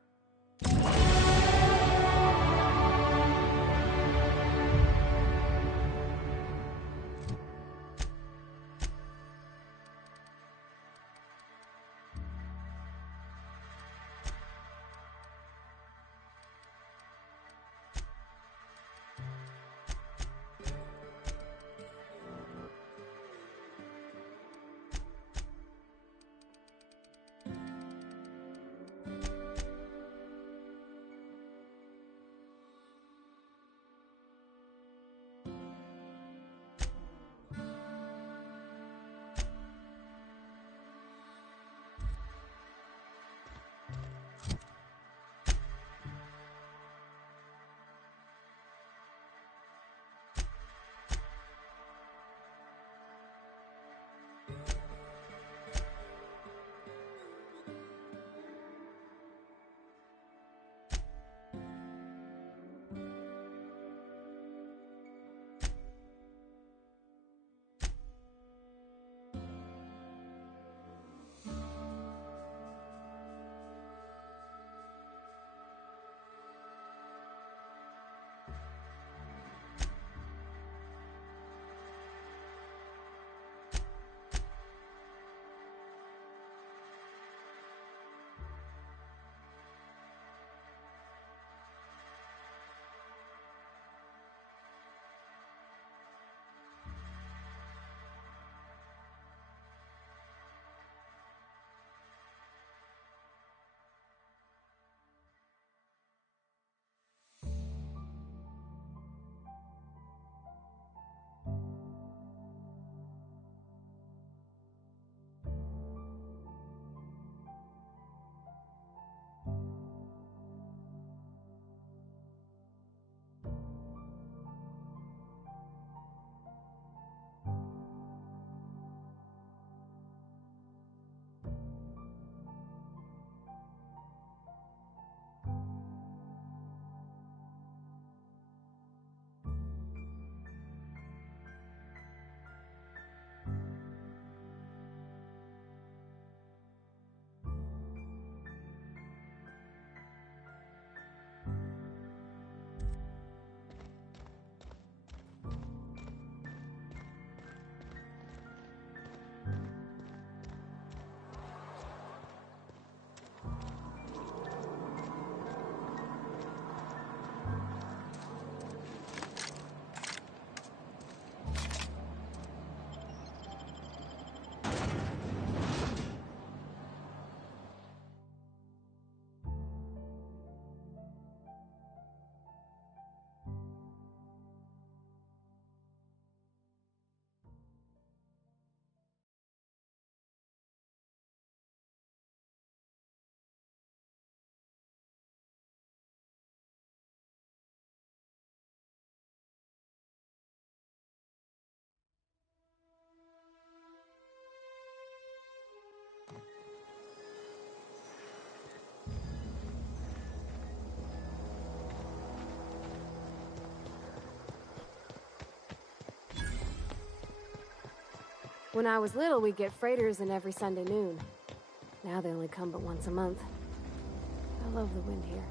When I was little, we'd get freighters in every Sunday noon. Now they only come but once a month. I love the wind here.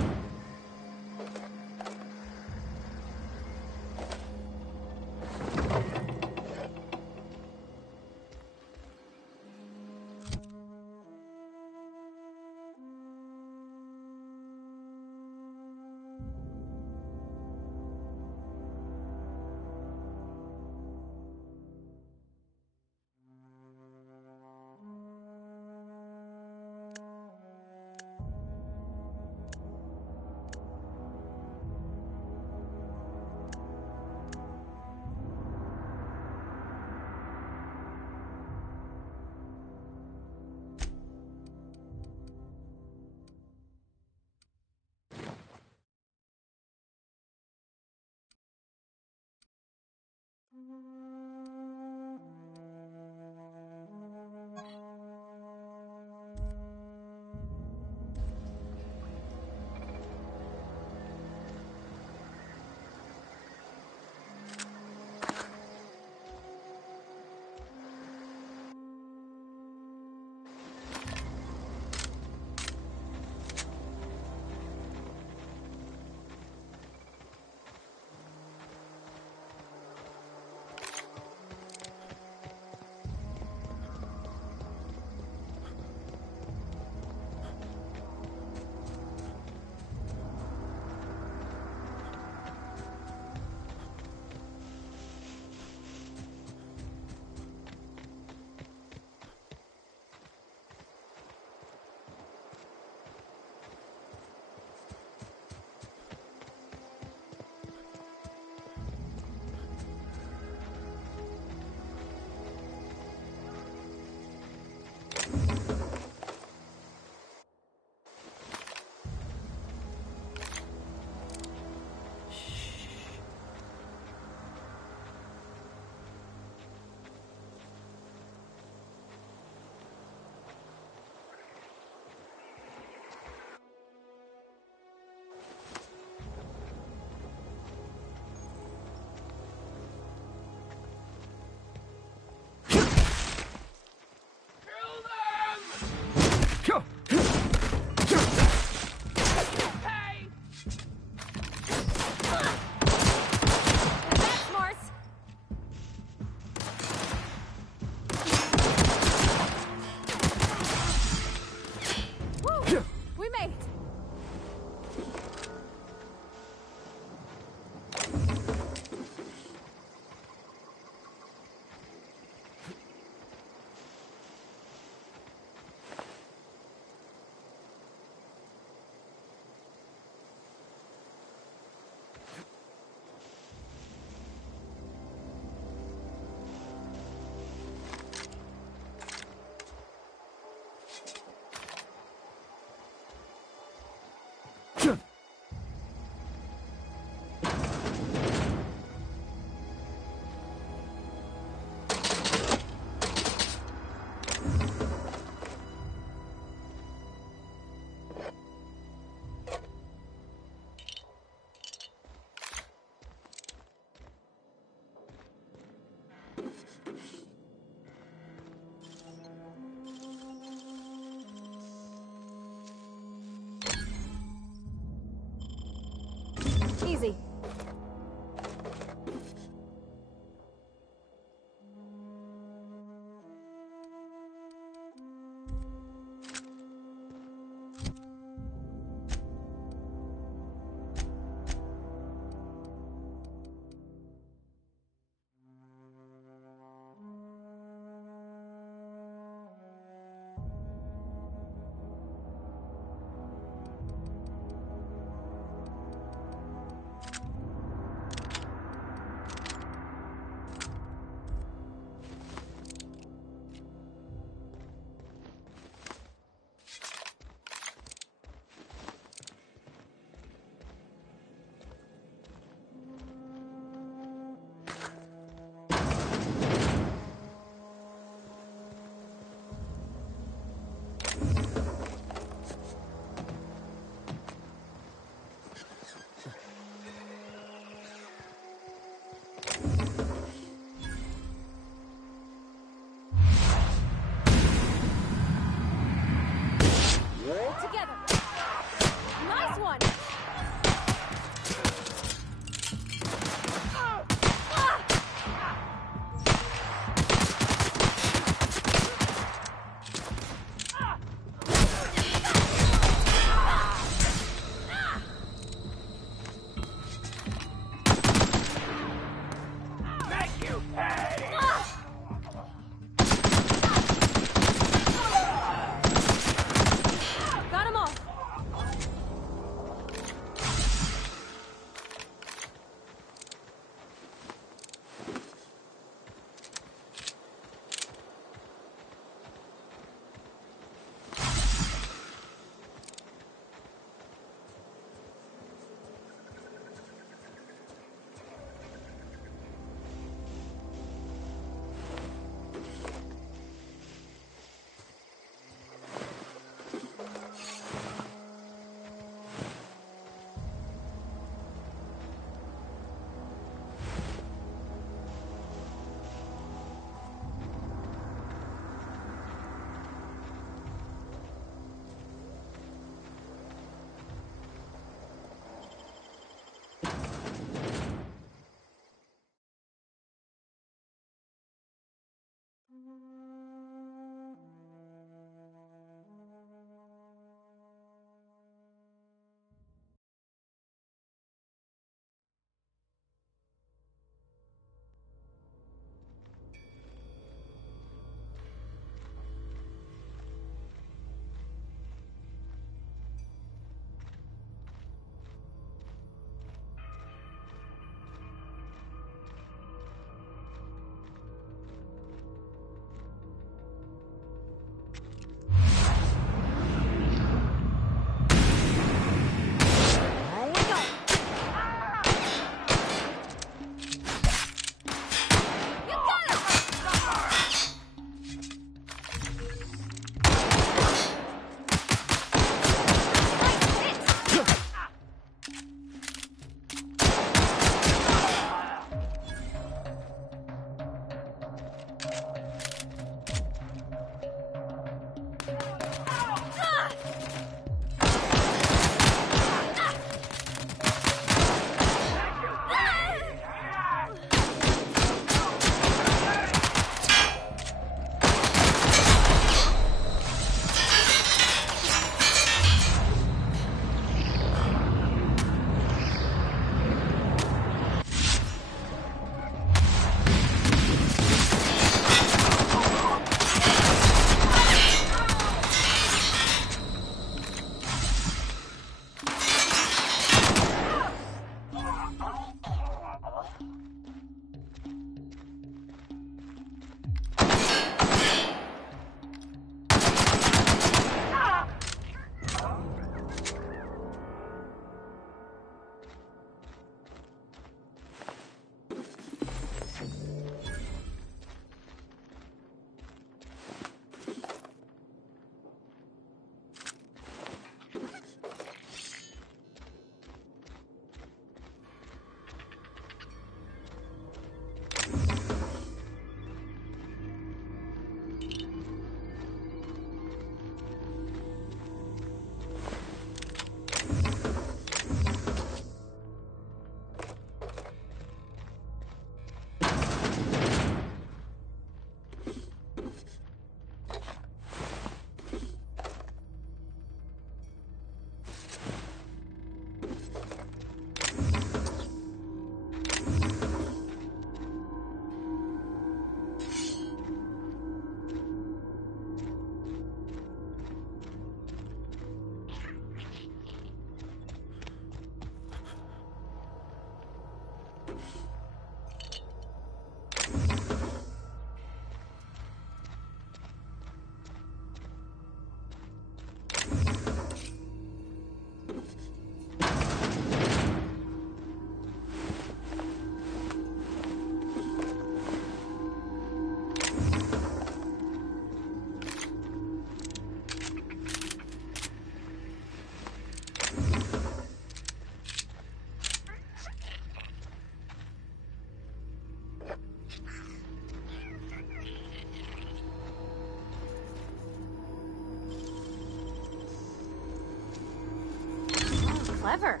clever.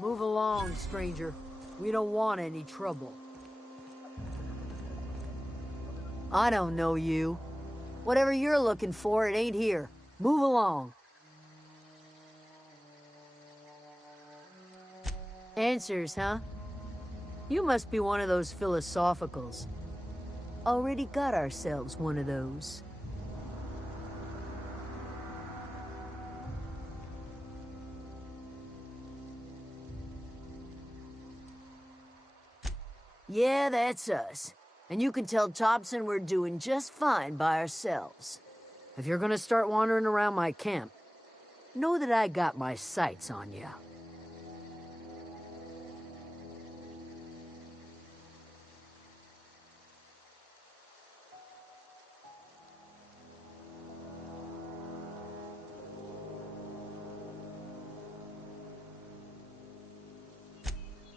Move along, stranger. We don't want any trouble. I don't know you. Whatever you're looking for, it ain't here. Move along. Answers, huh? You must be one of those philosophicals. Already got ourselves one of those. Yeah, that's us. And you can tell Thompson we're doing just fine by ourselves. If you're gonna start wandering around my camp, know that I got my sights on you.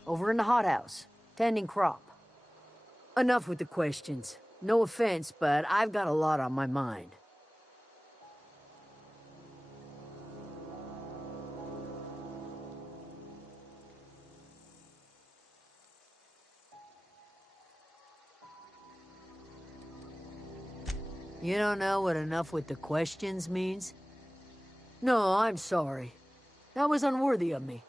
Over in the hothouse, tending crop. Enough with the questions. No offense, but I've got a lot on my mind. You don't know what enough with the questions means? No, I'm sorry. That was unworthy of me.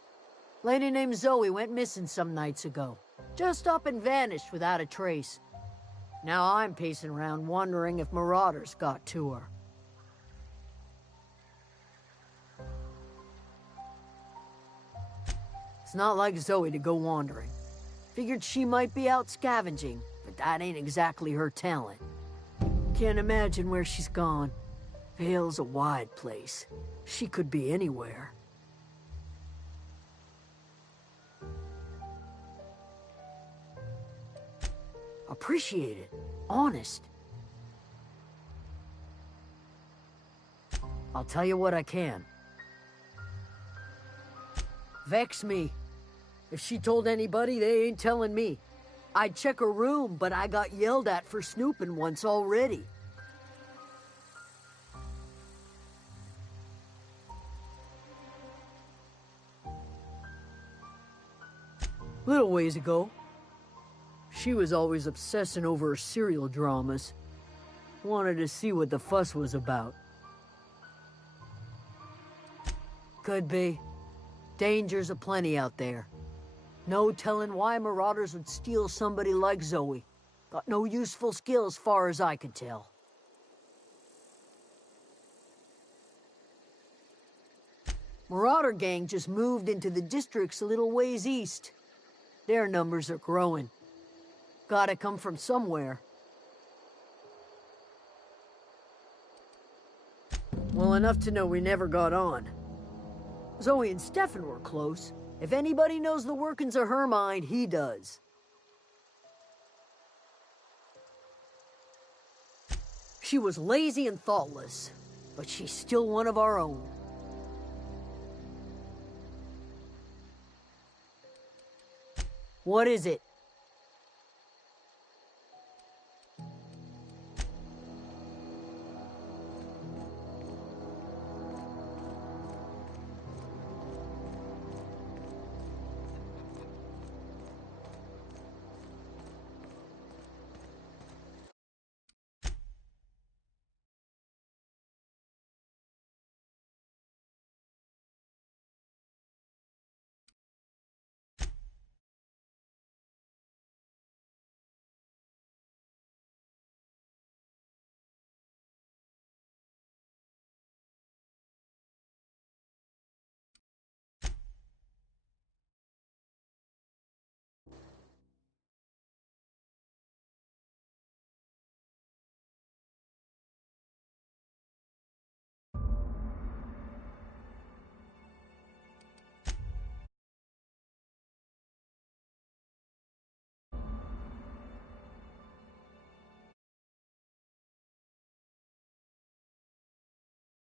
Lady named Zoe went missing some nights ago. Just up and vanished without a trace. Now I'm pacing around wondering if marauders got to her. It's not like Zoe to go wandering. Figured she might be out scavenging, but that ain't exactly her talent. Can't imagine where she's gone. Vale's a wide place. She could be anywhere. Appreciate it. Honest. I'll tell you what I can. Vex me. If she told anybody, they ain't telling me. I'd check her room, but I got yelled at for snooping once already. Little ways ago, she was always obsessing over her serial dramas. Wanted to see what the fuss was about. Could be. Dangers aplenty out there. No telling why marauders would steal somebody like Zoe. Got no useful skills far as I could tell. Marauder gang just moved into the districts a little ways east. Their numbers are growing. Gotta come from somewhere. Well, enough to know we never got on. Zoe and Stefan were close. If anybody knows the workings of her mind, he does. She was lazy and thoughtless, but she's still one of our own. What is it?